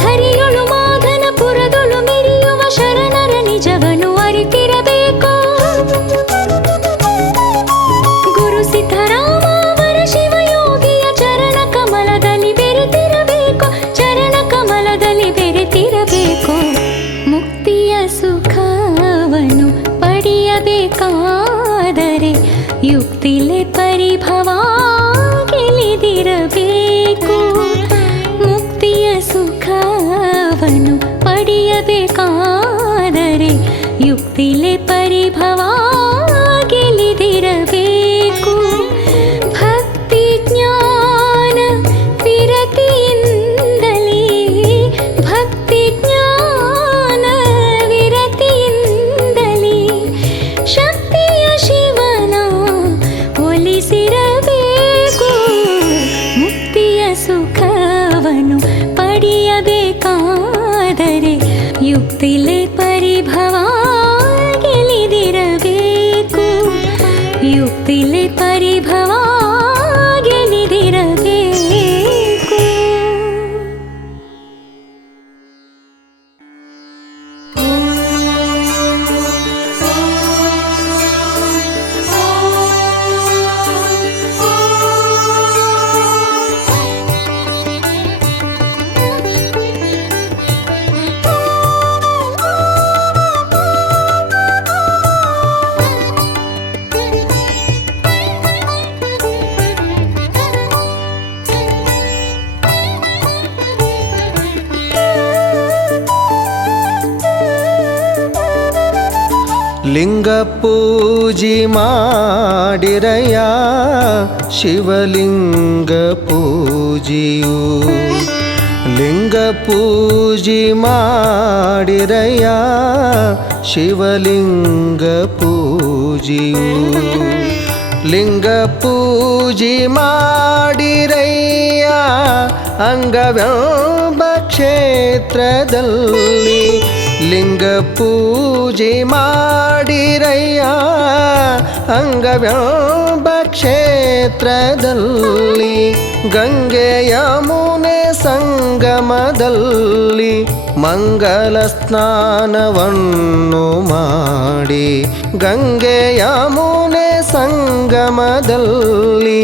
ಧರಿಯೊಳು ಮಾಧನ ಪುರದೊಳು ಮೆರೆಯುವ ಶರಣರ ನಿಜವನ್ನು ಅರಿತಿರಬೇಕು. ಗುರು ಸಿದ್ಧರಾಮ ವರ ಶಿವಯೋಗಿಯ ಚರಣ ಕಮಲದಲ್ಲಿ ಬೆರೆತಿರಬೇಕು. ಚರಣ ಕಮಲದಲ್ಲಿ ಬೆರೆತಿರಬೇಕು. ಮುಕ್ತಿಯ ಸುಖವನ್ನು ಪಡೆಯಬೇಕಾದರೆ ಯುಕ್ತಿಲೆ ಪರಿಭವ ಗೆಲಿದಿರಬೇಕು. ಮುಕ್ತಿಯ ಸುಖವನ್ನು ಪಡೆಯಬೇಕಾದರೆ ಯುಕ್ತಿಲೆ ಪರಿಭವ ಗೆಲಿದಿರಬೇಕು. ಭಕ್ತಿ ಜ್ಞಾನ ವಿರತಿಯಿಂದ ಯುಕ್ತಿಲೆ ಪರಿಭವ ಗೆಲಿದಿರಬೇಕು ಯುಕ್ತಿಲೆ ಪರಿಭವ ಗೆಲಿದಿರಬೇಕು ಲಿಂಗ ಪೂಜಿ ಮಾಡಿರಯ್ಯ ಶಿವಲಿಂಗ ಪೂಜಿಯು ಲಿಂಗ ಪೂಜಿ ಮಾಡಿರಯ್ಯ ಶಿವಲಿಂಗ ಪೂಜಿಯು ಲಿಂಗ ಪೂಜಿ ಮಾಡಿರಯ್ಯ ಅಂಗವ್ಯಂಬ ಕ್ಷೇತ್ರದಲ್ಲಿ ಲಿಂಗ ಪೂಜೆ ಮಾಡಿರಯ್ಯ ಅಂಗವ್ಯಂಬ ಕ್ಷೇತ್ರದಲ್ಲಿ ಗಂಗೆ ಯಮುನೆ ಸಂಗಮದಲ್ಲಿ ಮಂಗಲ ಸ್ನಾನವನ್ನು ಮಾಡಿ ಗಂಗೆ ಯಮುನೆ ಸಂಗಮದಲ್ಲಿ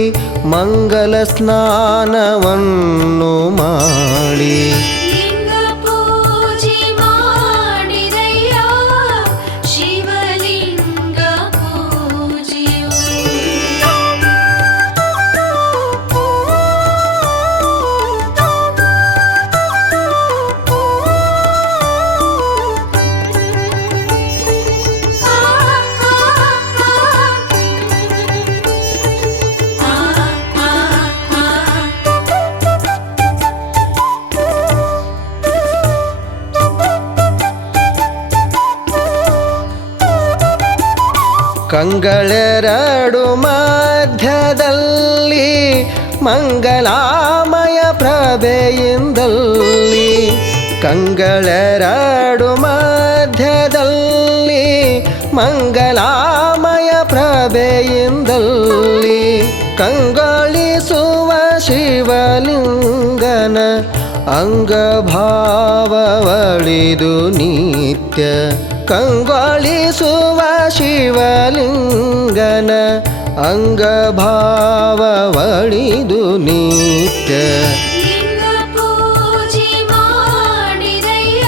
ಮಂಗಲ ಸ್ನಾನವನ್ನು ಮಾಡಿ ಲಿಂಗ ಪೂಜೆ ಮಾಡಿರಯ್ಯ ಶಿವಲಿಂಗ ಪೂಜೆಯು ಕಂಗಳೆರಡು ಮಧ್ಯದಲ್ಲಿ ಮಂಗಲಾಮಯ ಪ್ರಭೆಯಿಂದಲ್ಲಿ ಕಂಗಳೆರಡು ಮಧ್ಯದಲ್ಲಿ ಮಂಗಲಾಮಯ ಪ್ರಭೆಯಿಂದಲ್ಲಿ ಕಂಗೊಳಿಸುವ ಶಿವಲಿಂಗನ ಅಂಗಭಾವವಳಿದು ನಿತ್ಯ ಕಂಗೊಳಿಸುವ ಶಿವಲಿಂಗನ ಅಂಗಭಾವವಳಿದು ನಿತ್ಯ ಲಿಂಗ ಪೂಜೆ ಮಾಡಿರಯ್ಯ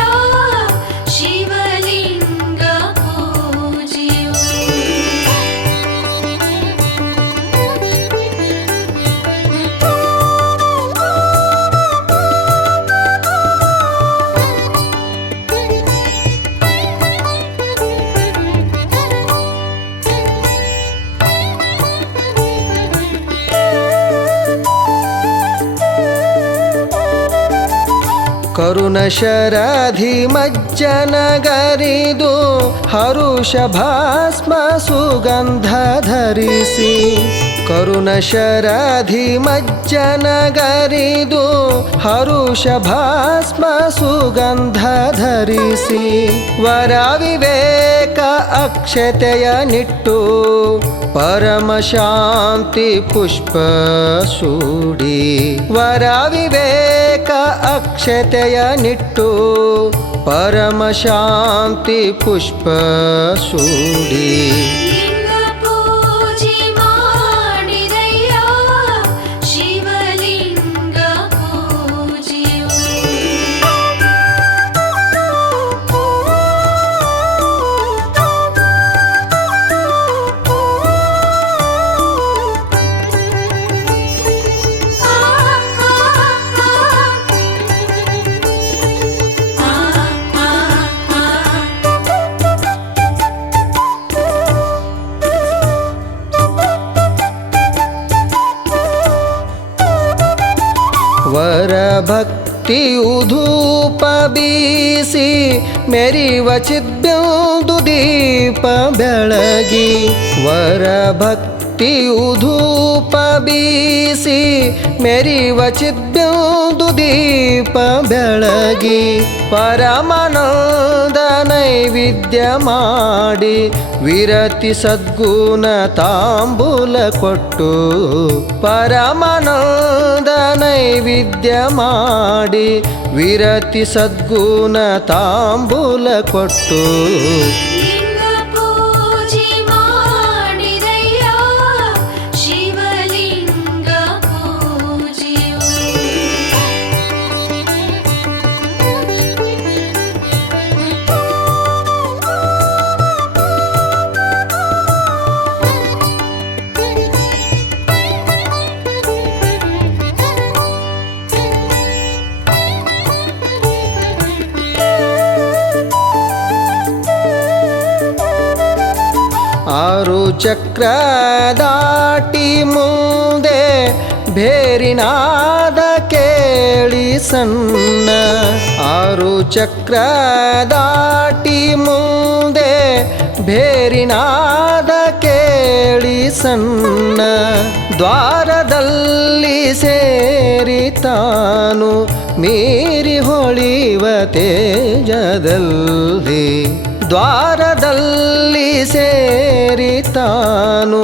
ಶಿವಲಿಂಗ ಪೂಜೆಯು ಕರುಣಶರಧಿ ಮಜ್ಜನಗರಿದು ಹರುಷ ಭಸ್ಮ ಸುಗಂಧ ಧರಿಸಿ ಕರುಣಶರಧಿ ಮಜ್ಜನಗರಿದು ಹರುಷ ಭಸ್ಮ ಸುಗಂಧ ಧರಿಸಿ ವರ ವಿವೇಕ ಅಕ್ಷತೆಯ ನಿಟ್ಟು ಪರಮ ಶಾಂತಿ ಪುಷ್ಪ ಸೂಡಿ ವರ ವಿವೇಕ ಅಕ್ಷತೆಯ ನಿಟ್ಟು ಪರಮ ಶಾಂತಿ ಪುಷ್ಪ ಸೂಡಿ ಲಿಂಗ ಪೂಜೆ ಮಾಡಿರಯ್ಯ ಶಿವಲಿಂಗ ಪೂಜೆಯು ವರ ಭಕ್ತಿಯು ಧೂಪ ಬೀಸಿ ಮೆರಿವ ಚಿದ್ಬಿಂದು ದೀಪ ಬೆಳಗಿ ವರ ಭಕ್ತಿಯು ಧೂಪ ಬೀಸಿ ಮೆರಿವ ಚಿದ್ಬಿಂದು ದೀಪ ದೀಪ ಬೆಳಗಿ ಪರಮಾನಂದ ನೈವೇದ್ಯ ಮಾಡಿ ವಿರತಿ ಸದ್ಗುಣ ತಾಂಬೂಲ ಕೊಟ್ಟು ಪರಮಾನಂದ ನೈವೇದ್ಯ ಮಾಡಿ ವಿರತಿ ಸದ್ಗುಣ ತಾಂಬೂಲ ಕೊಟ್ಟು ಲಿಂಗ ಪೂಜೆ ಮಾಡಿದಯ್ಯ ಶಿವಲಿಂಗ ಪೂಜೆಯು ಆರು ಚಕ್ರ ದಾಟಿ ಮುಂದೆ ಭೇರಿನಾದ ಕೇಳಿ ಸಣ್ಣ ಆರು ಚಕ್ರ ದಾಟಿ ಮುಂದೆ ಭೇರಿನಾದ ಕೇಳಿ ಸಣ್ಣ ದ್ವಾರದಲ್ಲಿ ಸೇರಿ ತಾನು ಮೀರಿ ಹೊಳಿವ ತೇಜದಲ್ಲಿ ದ್ವಾರದಲ್ಲಿ ಸೇರಿ ತಾನು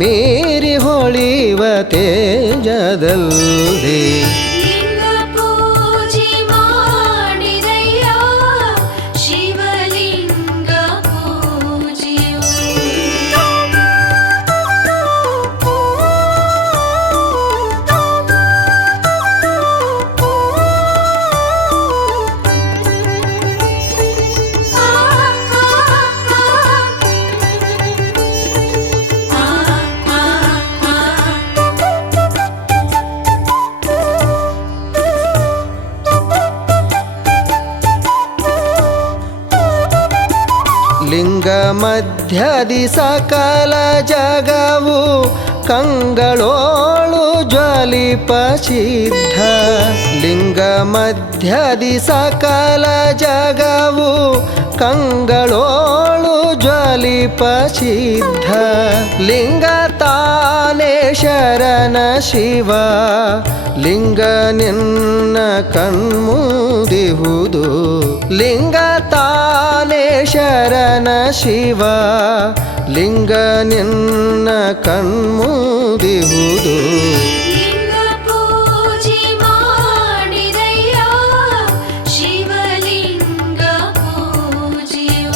ಮೀರಿ ಹೊಳಿವ ತೇಜದಲ್ಲಿ ಲಿಂಗ ಪೂಜೆ ಮಾಡಿದಯ್ಯ ಶಿವಲಿಂಗ ಪೂಜೆಯು ಲಿಂಗ ಮಧ್ಯದಿ ಸಕಲ ಜಗವು ಕಂಗಳೋಳು ಜ್ವಲಿಪ ಸಿದ್ಧ ಲಿಂಗ ಮಧ್ಯದಿ ಸಕಲ ಜಗವು ಕಂಗಳೋಳು ಜ್ವಲಿಪ ಸಿದ್ಧ ಲಿಂಗ ತಾನೇ ಶರಣ ಶಿವ ಲಿಂಗ ನಿನ್ನ ಕಣ್ಮುದಿಹುದು ಲಿಂಗ ತಾನೇ ಶರಣ ಶಿವ ಲಿಂಗ ನಿನ್ನ ಕಣ್ಮುದಿಹುದು ಲಿಂಗ ಪೂಜೆ ಮಾಡಿದಯ್ಯ ಶಿವಲಿಂಗ ಪೂಜೆಯು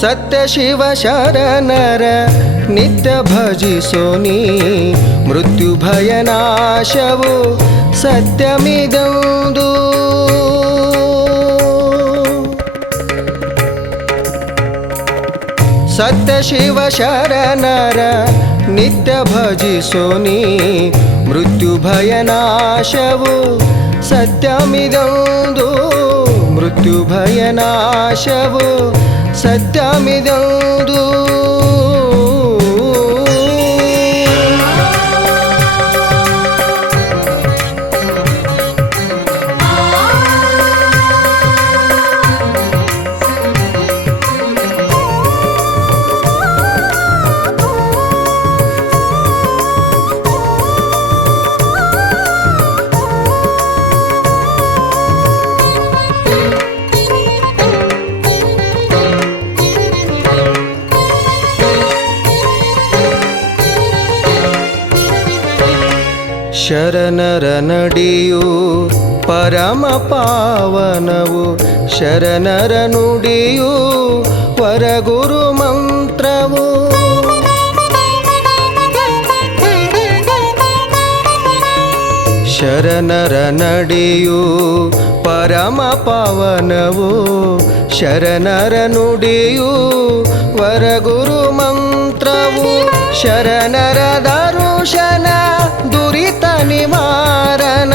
ಸತ್ಯ ಶಿವ ಶರಣರ ನಿತ್ಯ ಭಜಿಸೋನಿ ಮೃತ್ಯು ಭಯನಾಶವು ಸತ್ಯಮಿದೊಂದು ಸತ್ಯ ಶಿವ ಶರಣರ ನಿತ್ಯ ಭಜಿಸೋನಿ ಮೃತ್ಯು ಭಯನಾಶವು ಸತ್ಯಮಿದೊಂದು ಮೃತ್ಯು ಭಯನಾಶವು ಸತ್ಯಮಿದೊಂದು ಶರಣರ ನಡಿಯು ಪರಮ ಪಾವನವು ಶರಣರ ನುಡಿಯು ವರಗುರು ಮಂತ್ರವು ಶರಣರ ನಡಿಯು ಪರಮ ಪಾವನವು ಶರಣರ ನುಡಿಯು ವರಗುರು ಮಂತ್ರವು ಶರಣರ ದರುಶನ ದುರಿತ ನಿವಾರಣ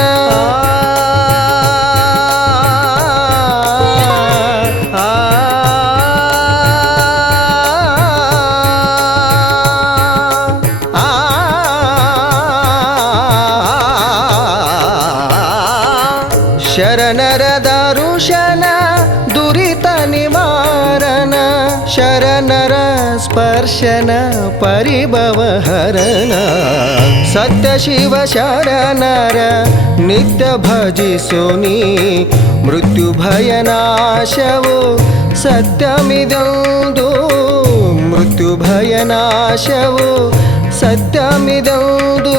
ಶರಣರ ದರುಶನ ದುರಿತ ನಿವಾರಣ ಶರಣರ ಸ್ಪರ್ಶನ ಪರಿಭವ ಹರಣ ಸತ್ಯ ಶಿವ ಶರಣರ ನಿತ್ಯ ಭಜಿಸುನಿ ಮೃತ್ಯು ಭಯನಾಶವು ಸತ್ಯಮಿದೊಂದು ಮೃತ್ಯು ಭಯನಾಶವು ಸತ್ಯಮಿದೊಂದು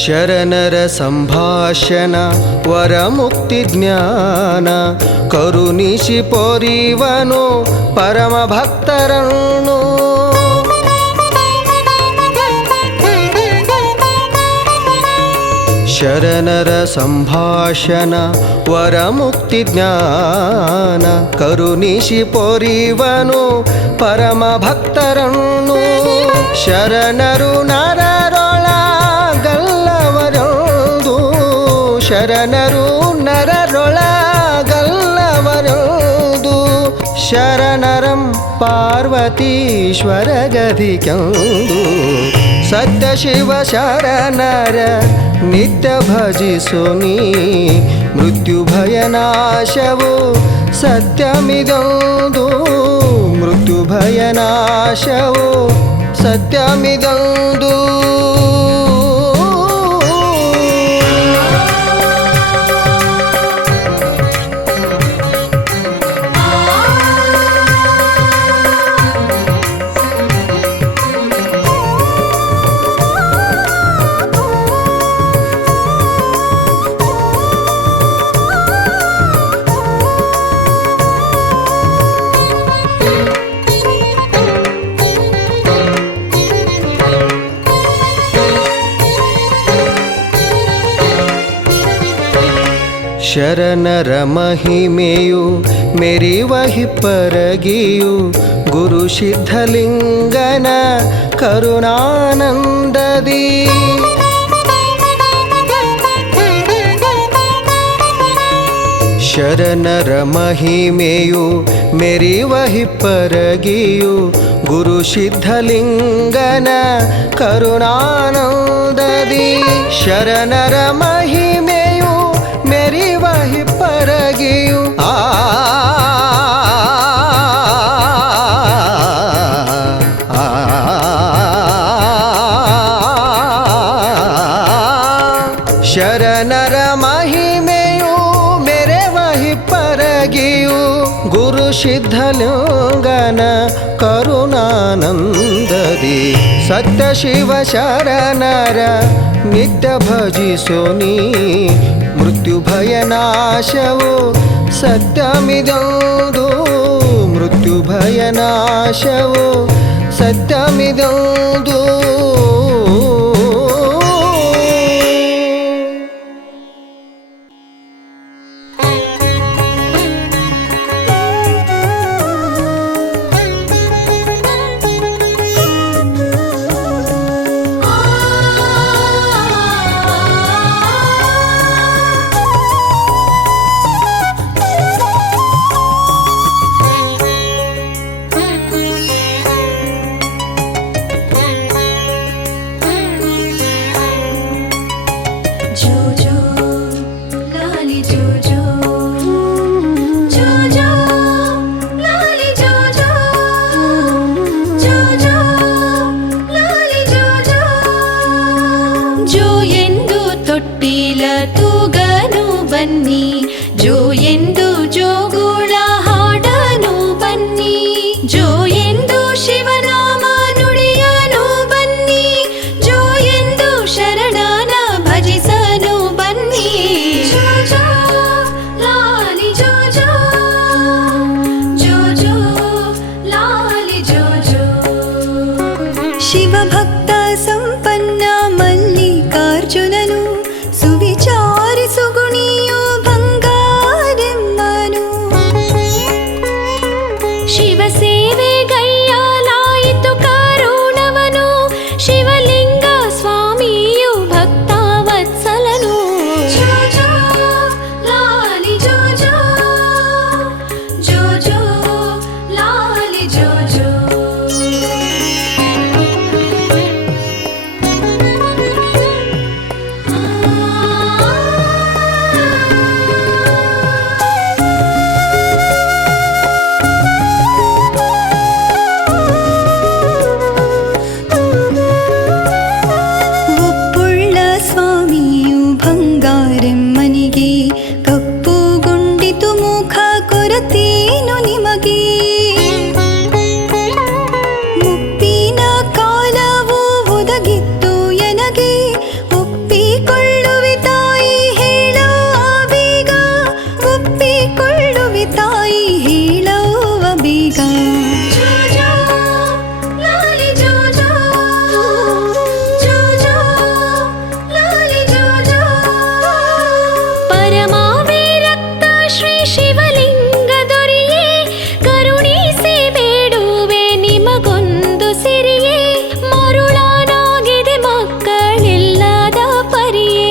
ಶರಣರ ಸಂಭಾಷಣ ವರಮುಕ್ತಿ ಜ್ಞಾನ ಕರುಣಿಸಿ ಪೊರಿವನು ಪರಮ ಭಕ್ತರನ್ನು ಶರಣರ ಸಂಭಾಷಣ ವರಮುಕ್ತಿ ಜ್ಞಾನ ಕರುಣಿಸಿ ಪೊರಿವನು ಪರಮ ಭಕ್ತರನ್ನು ಶರಣರು ನರರೊಳಗಲ್ಲವರೊಂದು ಶರಣರು ನರರೊಳಗಲ್ಲವರೊಂದು ಶರಣರಂ ಪಾರ್ವತೀಶ್ವರ ಗದಿಕೆಂದು ಸತ್ಯ ಶಿವ ಶರಣರ ನಿತ್ಯ ಭಜಿಸುನಿ ಮೃತ್ಯು ಭಯನಾಶವು ಸತ್ಯಮಿದೊಂದು ಮೃತ್ಯು ಭಯನಾಶವು ಸತ್ಯಮಿದೊಂದು ಶರಣರ ಮಹಿಮೆಯು ಮೆರಿವಹಿ ಪರಗಿಯು ಗುರು ಸಿದ್ಧಲಿಂಗನ ಕರುಣಾನಂದದಿ ಶರಣರ ಮಹಿಮೆಯು ಮೆರಿವಹಿ ಪರಗಿಯು ಗುರು ಸಿದ್ಧಲಿಂಗನ ಕರುಣಾನಂದದಿ ಶರಣರ ಮಹಿಮೆಯು ಮೆರಿವಹಿ ಪರಗಿಯು ಶರಣರ ಮಹಿಮೆಯು ಮೆರೆವಹಿ ಪರಗಿಯು ಗುರು ಸಿದ್ಧಲಿಂಗನ ಕರುಣಾನಂದದಿ ಸತ್ಯ ಶಿವ ಶರಣರ ನಿತ್ಯ ಭಜಿಸುನಿ ಮೃತ್ಯು ಭಯನಾಶವು ಸತ್ಯಮಿದೊಂದು ಮೃತ್ಯು ಭಯನಾಶವು ಸತ್ಯಮಿದೊಂದು ಶಿವ ಸೇವೆಗೈಯಲಾಯಿತು ಕಾರುಣವನು ಶಿವಲಿಂಗ ಸ್ವಾಮಿಯು ಭಕ್ತವತ್ಸಲನು. ಜೋ ಜೋ ಲಾಲಿ ಜೋ ಜೋ, ಜೋ ಜೋ ಲಾಲಿ ಜೋ ಜೋ. ಒಪ್ಪುಳ್ಳ ಸ್ವಾಮಿಯು ಬಂಗಾರೆಮ್ಮನಿಗೆ ಕಪ್ಪುಗೊಂಡಿತು ಮುಖ ಕೊರತೇನು ನಿಮಗೆ. ಮುಪ್ಪಿನ ಕಾಲವು ಒದಗಿತ್ತು ಎನಗೆ ಒಪ್ಪಿಕೊಳ್ಳುವೆ ತಾಯಿ ಹೇಳುವ ಬೇಗ, ಒಪ್ಪಿಕೊಳ್ಳುವೆ ತಾಯಿ ಹೇಳುವ ಬೇಗ. ಜೋ ಜೋ ಲಾಲಿ ಜೋ ಜೋ, ಜೋ ಜೋ ಲಾಲಿ ಜೋ ಜೋ. ಪರಮಾವಿರಕ್ತ ಶ್ರೀ ಶಿವಲಿಂಗ ದೊರೆಯೇ ಕರುಣಿಸಿ ಬೇಡುವೆ ನಿಮಗೊಂದು ಸಿರಿಯೇ. ಮರುಳಾನಾಗಿದೆ ಮಕ್ಕಳಿಲ್ಲದ ಪರಿಯೇ,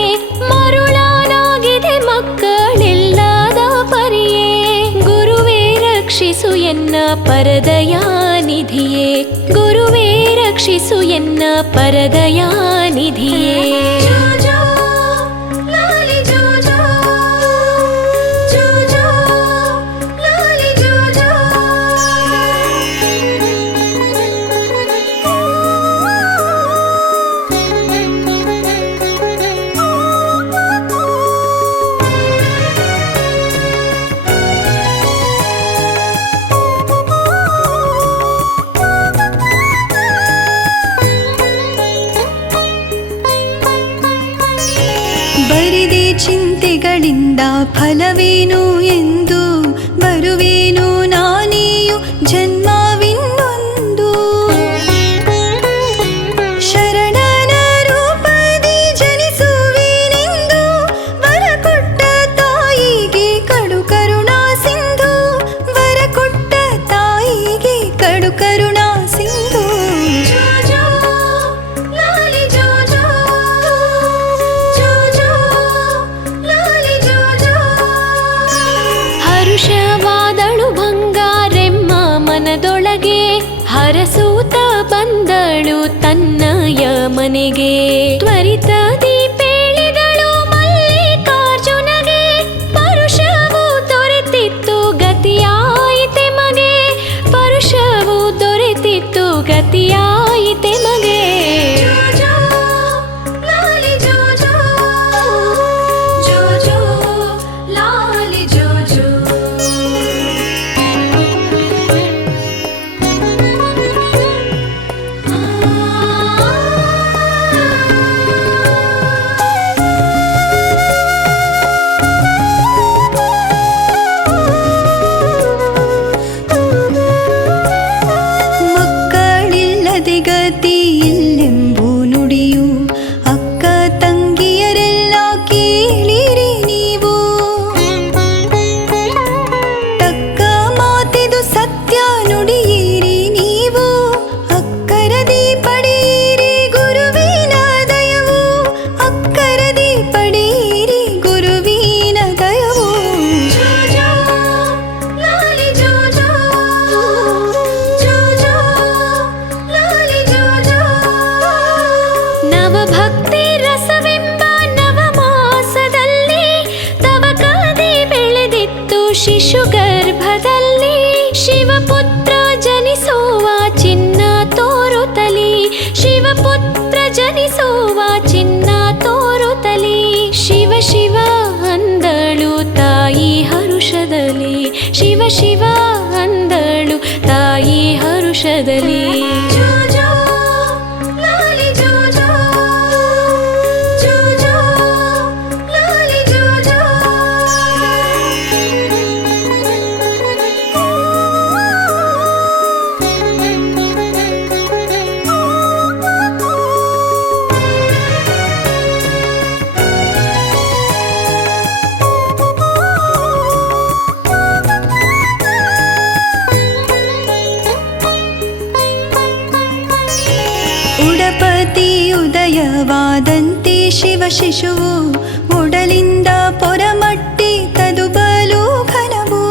ಮರುಳಾನಾಗಿದೆ ಮಕ್ಕಳಿಲ್ಲದ ಪರಿಯೇ. ಗುರುವೇ ರಕ್ಷಿಸು ಎನ್ನ ಪರದಯಾನಿಧಿಯೇ, ಗುರುವೇ ರಕ್ಷಿಸು ಎನ್ನ ಪರದಯಾನಿಧಿಯೇ. ಜೋ ಜೋ ಲಾಲಿ ಜೋ ಜೋ, ಜೋ ಜೋ ಲಾಲಿ ಜೋ ಜೋ. ಬರಿದೆ ಚಿಂತೆಗಳಿಂದ ಫಲವೇನು ಎಂದು ಬರುವೇನು ನಾನೆಯು ಜನ್ಮವಿನ್ನೊಂದು. ಶರಣನ ರೂಪದಿ ಜನಿಸುವೆನೆಂದು ವರ ಕೊಟ್ಟ ತಾಯಿಗೆ ಕಡು ಕರುಣಾ ಸಿಂಧು, ವರ ಕೊಟ್ಟ ತಾಯಿಗೆ ಕಡು ಕರುಣಾ ಸಿಂಧು. ಜೋ ಜೋ ಲಾಲಿ ಜೋ ಜೋ, ಜೋ ಜೋ ಲಾಲಿ ಜೋ ಜೋ. ಹರುಷವಾದಳು ಬಂಗಾರೆಮ್ಮ ಮನದೊಳಗೆ ಹರಸೂತ ಬಂದಳು ತನ್ನಯ ಮನೆಗೆ. ತ್ವರಿತದಿ ಪೇಳಿದಳು ಮಲ್ಲಿಕಾರ್ಜುನಗೆ ಪರುಷವು ದೊರೆತಿತ್ತು ಗತಿಯಾಯಿತೆ ಮಗೆ, ಪರುಷವು ದೊರೆತಿತ್ತು ಗತಿಯಾಯಿತೆ ಮಗೆ. ಜೋ ಜೋ ಲಾಲಿ ಜೋ ಜೋ, ಜೋ ಜೋ ಲಾಲಿ ಜೋ ಜೋ. ಮಕ್ಕಳಿಲ್ಲದೆ ಗತಿ ಇಲ್ಲೆಂಬು ನುಡಿಯು ಅಕ್ಕ ತಂಗಿಯರೆಲ್ಲ ಕೇಳಿರಿ ನೀವು. ತಕ್ಕ ಮಾತಿದು ಸತ್ಯ ನುಡಿಯಿರಿ ನೀವು, ಅಕ್ಕರದಿ ಪಡೆಯಿರಿ ಗುರುವಿನ ದಯವು, ಅಕ್ಕರದಿ ಪಡೆಯಿರಿ ಗುರುವಿನ ದಯವು. ಜೋ ಜೋ ಲಾಲಿ ಜೋ ಜೋ, ಜೋ ಜೋ ಲಾಲಿ ಜೋ ಜೋ. ನವಭಕ್ತಿ ರಸವೆಂಬ ನವಮಾಸದಲ್ಲಿ ತವಕದಿ ಬೆಳೆದಿತ್ತು ಶಿಶು ಗರ್ಭದಲ್ಲಿ. ಶಿವಪುತ್ರ ಜನಿಸುವ ಚಿನ್ನ ತೋರುತ್ತಲಿ, ಶಿವಪುತ್ರ ಜನಿಸುವ ಚಿನ್ನ ತೋರುತ್ತಲಿ. ಶಿವ ಶಿವ ಅಂದಳು ತಾಯಿ ಹರುಷದಲ್ಲಿ, ಶಿವ ಶಿವ ಅಂದಳು ತಾಯಿ ಹರುಷದಲ್ಲಿ. ಜೋ ಜೋ ಲಾಲಿ ಜೋ ಜೋ, ಜೋ ಜೋ ಲಾಲಿ ಜೋ ಜೋ. ಲೀನವಾದಂತೆ ಶಿವ ಶಿಶುವು ಒಡಲಿಂದ ಪೊರಮಟ್ಟಿ ತದು ಬಲು ಘನವು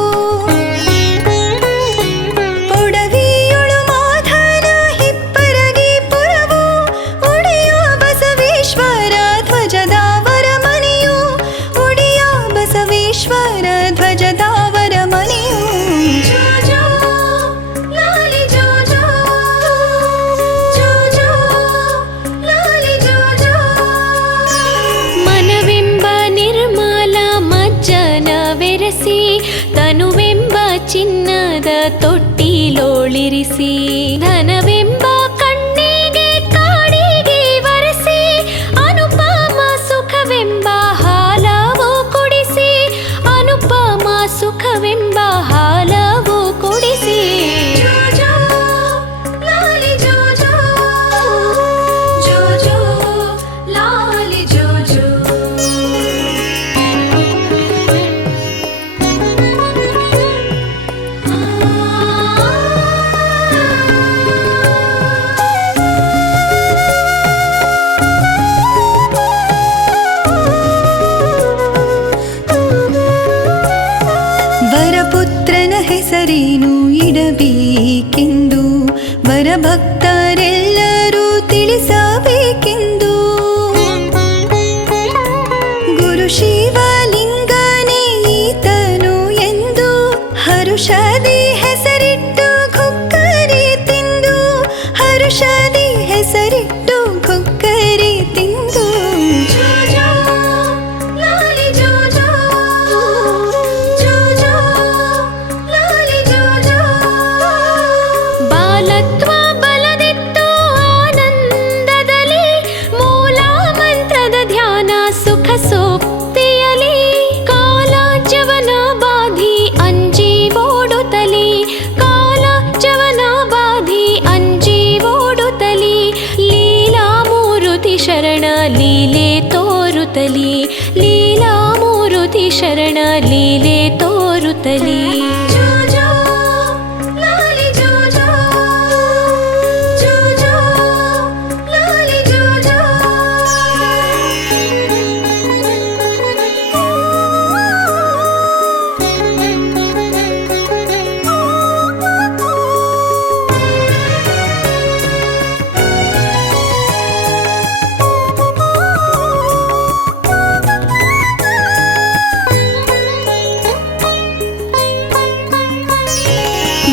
ಒಡವಿಯೊಳು ಮಾಧನ ಹಿಪ್ಪರಗಿ ಪುರವು ಒಡೆಯ ಬಸವೇಶ್ವರ ಧ್ವಜದಾವರ ಮನೆಯು ಒಡೆಯ ಬಸವೇಶ್ವರ ಧ್ವಜದಾವರ ಮನೆಯು ಜೋ ಜೋ ಲಾಲಿ ಜೋ ಜೋ ಜೋ ಜೋ ಲಾಲಿ ಜೋ ಜೋ ಮನವೆಂಬ ನಿರ್ಮಲ ಮಜ್ಜನವೆರಸಿ ತನುವೆಂಬ ಚಿನ್ನದ ತೊಟ್ಟಿಲೋಳಿರಿಸಿ ಧನವೆಂಬ ಕಣ್ಣಿಗೆ ಕಾಡಿಗೆ ವರಸಿ ಅನುಪಮ ಸುಖವೆಂಬ ಹಾಲವು ಕುಡಿಸಿ ಅನುಪಮ ಸುಖವೆಂಬ ಹಾಲವು ಕುಡಿಸಿ ಜೋ ಜೋ ಲಾಲಿ ಜೋ ಜೋ ಜೋ ಜೋ ಲಾಲಿ ಜೋ ಜೋ ವರಪುತ್ರನ ಹೆಸರೇನು ಇಡಬೇಕೆಂದು ವರಭಕ್ತರೆಲ್ಲರೂ ತಿಳಿಸಬೇಕೆಂದು ಗುರು ಶಿವಲಿಂಗನೇ ಈತನು ಎಂದು ಹರುಷದಿ ಹೆಸರಿಟ್ಟು ಕುಕ್ಕರಿ ತಿಂದು ಹರುಷದಿ ಹೆಸರಿಟ್ಟು ಕುಕ್ಕರಿ ತಿಂದು ಜೋ ಜೋ ಲಾಲಿ ಜೋ ಜೋ ಜೋ ಜೋ ಲಾಲಿ ಜೋ ಜೋ ಬಾಲತ್ವ ಬಲದಿತ್ತು ಆನಂದದಲ್ಲಿ ಮೂಲ ಮಂತ್ರದ ಧ್ಯಾನ ಸುಖ ಸೋಕ್ತಿಯಲಿ ಕಾಲ ಜವನ ಬಾಧಿ ಅಂಜಿ ಓಡುತ್ತಲಿ ಕಾಲ ಜವನ ಬಾಧಿ ಅಂಜಿ ಓಡುತ್ತಲಿ ಲೀಲಾ ಮೂರುತಿ ಶರಣ ಲೀಲೆ ತೋರುತ್ತಲಿ ಲೀಲಾ ಮೂರುತಿ ಶರಣ ಲೀಲೆ ತೋರುತ್ತಲಿ ಜೋ ಜೋ ಲಾಲಿ ಜೋ ಜೋ ಜೋ ಜೋ ಲಾಲಿ ಜೋ ಜೋ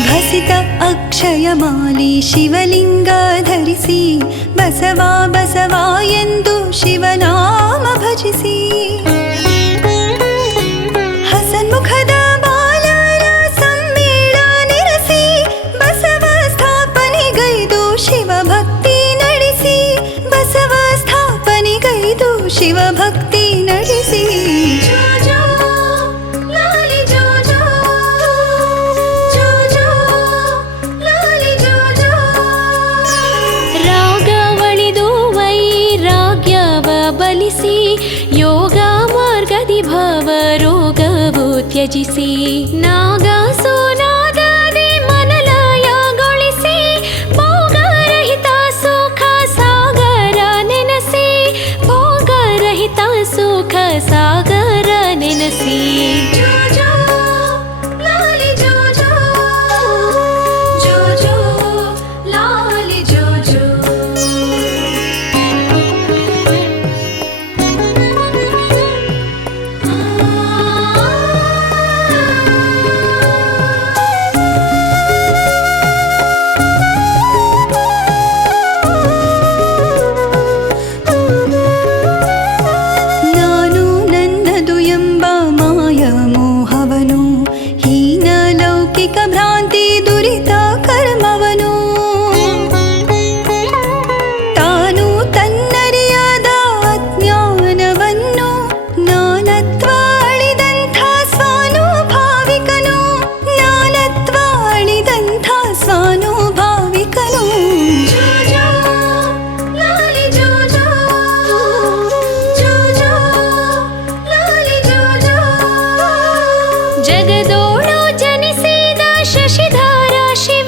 ಭಸಿತ ಅಕ್ಷಯಮಾಲಿ ಶಿವಲಿಂಗ ಧರಿಸಿ ಬಸವ ಬಸವ ಎಂದು ಶಿವನಾಮ ಭಜಿಸಿ ಹಸನ್ಮುಖದ ಬಾಲರ ಸಮ್ಮೇಳನಿರಸಿ ಬಸವ ಸ್ಥಾಪನೆಗೈದು ಶಿವಭಕ್ತಿ ನಡೆಸಿ ಬಸವ ಸ್ಥಾಪನೆಗೈದು ಶಿವಭಕ್ತಿ ನಡೆಸಿ ಜೋ ಜೋ ಲಾಲಿ ಜೋ ಜೋ ಜೋ ಜೋ ಲಾಲಿ ಜೋ ಜೋ ರಾಗವಳಿದು ವೈರಾಗ್ಯವ ಬಲಿಸಿ ಯೋಗ ಮಾರ್ಗದಿ ಭವ ರೋಗವು ತ್ಯಜಿಸಿ ನಾಗಸುನಾದದಿ ಮನಲಯಗೊಳಿಸಿ ಭೋಗರಹಿತ ಸುಖ ಸಾಗರ ನೆನಸಿ ಭೋಗರಹಿತ ಸುಖ ಸಾಗರ ನೆನಸಿ ಜೋ ಜೋ ಲಾಲಿ ಜೋ ಜೋ ಜೋ ಜೋ ಲಾಲಿ ಜೋ ಜೋ ನಾನು ನನ್ನದು ಎಂಬ ಮಾಯ ಮೋಹವನು ಹೀನ ಲೌಕಿಕ ಭ್ರಾಂತಿ ದುರಿತ ಕರ್ಮವನು ತಾನು ತನ್ನರಿಯಾದ ಅಜ್ಞಾನವನ್ನು ನಾನತ್ವ ಅಳಿದಂಥ ಸ್ವಾನುಭಾವಿಕನು ನಾನತ್ವ ಅಳಿದಂಥ ಸ್ವಾನುಭಾವಿಕನು ಜೋ ಜೋ ಲಾಲಿ ಜೋ ಜೋ ಜೋ ಜೋ ಲಾಲಿ ಜೋ ಜೋ ಜಗದೋಳು ಜನಿಸಿದ ಶಶಿಧಾರ ಶಿವ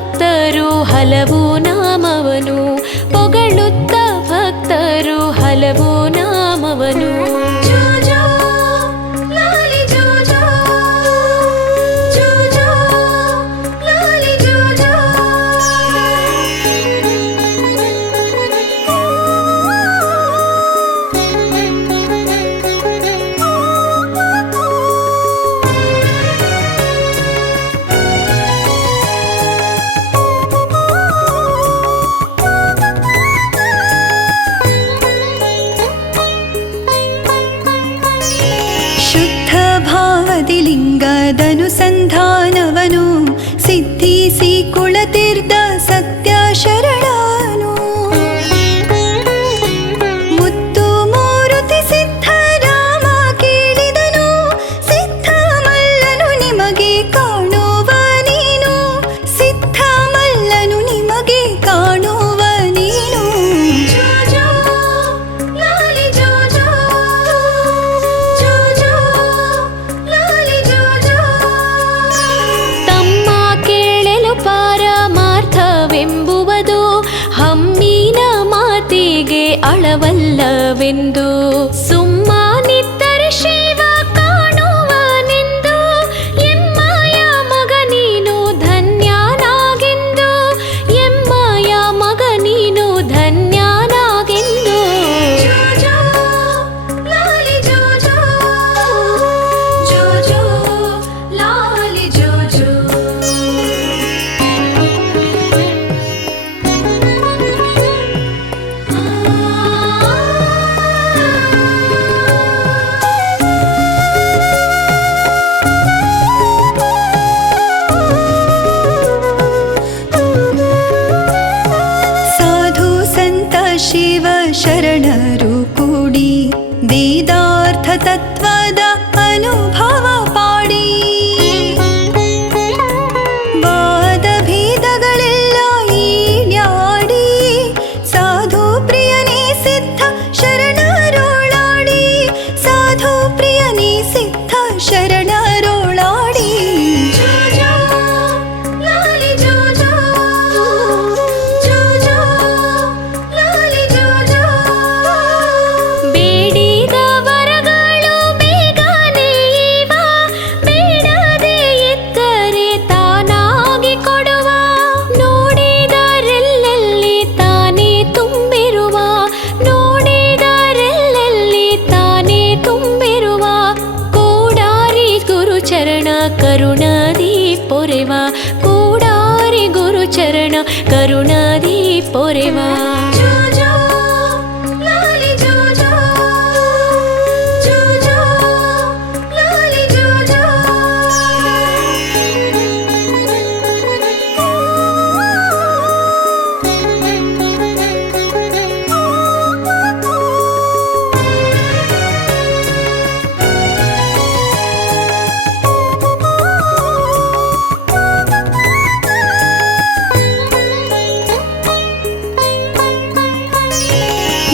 ಭಕ್ತರು ಹಲವು ನಾಮವನು ಪೊಗಳುತ್ತ ಭಕ್ತರು ಹಲವು ನಾಮವನು ಜೋ ಜೋ ಲಾಲಿ ಜೋ ಜೋ ಜೋ ಜೋ ಲಾಲಿ ಜೋ ಜೋ ಶುದ್ಧ ಭಾವದಿ ಲಿಂಗದನುಸಂಧಾನವನು ಸಿದ್ಧಿಸಿ ಕುಳತೀರ್ಥ ಸತ್ಯ ಶರಣನು ಮುತ್ತು ಮೂರುತಿ ಸಿದ್ಧರಾಮ ಕೇಳಿದನು ಸಿದ್ಧ ಮಲ್ಲನು ನಿಮಗೆ ಕಾಣುವ ನೀನು ಸಿದ್ಧ ಮಲ್ಲನು ನಿಮಗೆ ಕಾಣುವ ನೀನು ಜೋ ಜೋ ಲಾಲಿ ಜೋ ಜೋ ಜೋ ಜೋ ಲಾಲಿ ಜೋ ಜೋ ತಮ್ಮ ಕೇಳಲು ಪಾರಮಾರ್ಥವೆಂಬುವುದು ಹಮ್ಮಿನ ಮಾತಿಗೆ ಅಳವಲ್ಲವೆಂದು ಸುಮ್ಮನಿದ್ದರೆ ಶಿವ ಕಾಣುವನೆಂದು ಎಮ್ಮಯ ಮಗ ನೀನು ಧನ್ಯನಾಗೆಂದು ಎಮ್ಮಯ ಮಗ ನೀನು ಧನ್ಯನಾಗೆಂದು ಜೋ ಜೋ ಲಾಲಿ ಜೋ ಜೋ ಜೋ ಜೋ ಲಾಲಿ ಜೋ ಜೋ ಸಾಧು ಸಂತ ಶಿವ ಶರಣರು ಕೂಡಿ ವೇದಾರ್ಥ ತತ್ವದ ಅನುಭವ ಪಾಡಿ ವಾದ ಭೇದಗಳೆಲ್ಲ ಈಡ್ಯಾಡಿ ಸಾಧು ಪ್ರಿಯನೇ ಸಿದ್ಧ ಶರಣರೋಳಾಡಿ ಸಾಧು ಪ್ರಿಯನೇ ಸಿದ್ಧ ಶರಣರೋಳಾಡಿ ಜೋ ಜೋ ಲಾಲಿ ಜೋ ಜೋ ಜೋ ಜೋ ಲಾಲಿ ಜೋ ಜೋ ಬೇಡಿದ ವರಗಳು ಬೇಗನೆ ಇವ ಬೇಡದೆ ಇದ್ದರೆ ತಾನಾಗಿ ಕೊಡುವ ನೋಡಿದರೆಲ್ಲೆಲ್ಲಿ ತಾನೇ ತುಂಬಿರುವ ನೋಡಿದರೆಲ್ಲೆಲ್ಲಿ ತಾನೇ ತುಂಬಿರುವ ಕೂಡಾರಿ ಗುರುಚರಣ ಕರುಣಾದಿ ಪೊರೆವ ಕೂಡಾರಿ ಗುರುಚರಣ ಕರುಣಾದಿ ಪೊರೆವ ಜೋ ಜೋ ಲಾಲಿ ಜೋ ಜೋ ಜೋ ಜೋ ಲಾಲಿ ಜೋ ಜೋ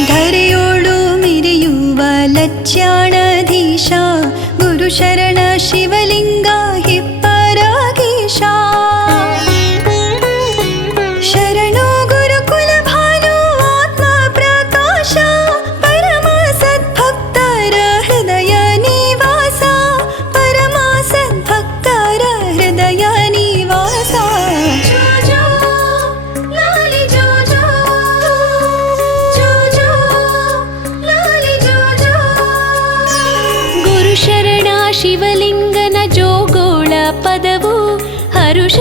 ಧರೆಯೋಳು ಮಿರಿಯುವ ಲಜ್ಜಾಣಧೀಶ ಗುರು ಶರಣ ಶಿವಲಿಂಗ ಹಿಪ್ಪರಾಗೀಶ ಶರಣು ಗುರುಕುಲ ಭಾನು ಆತ್ಮ ಪ್ರಕಾಶ ಪರಮ ಸದ್ಭಕ್ತರ ಹೃದಯ ನಿವಾಸ ಪರಮ ಸದ್ಭಕ್ತರ ಹೃದಯ ನಿವಾಸ ಜೋ ಜೋ ಲಾಲಿ ಜೋ ಜೋ ಜೋ ಜೋ ಲಾಲಿ ಜೋ ಜೋ ಗುರು ಶರಣ ಶಿವಲಿಂಗನ ಜೋಗೋಳ ಪದವು ಹರುಷ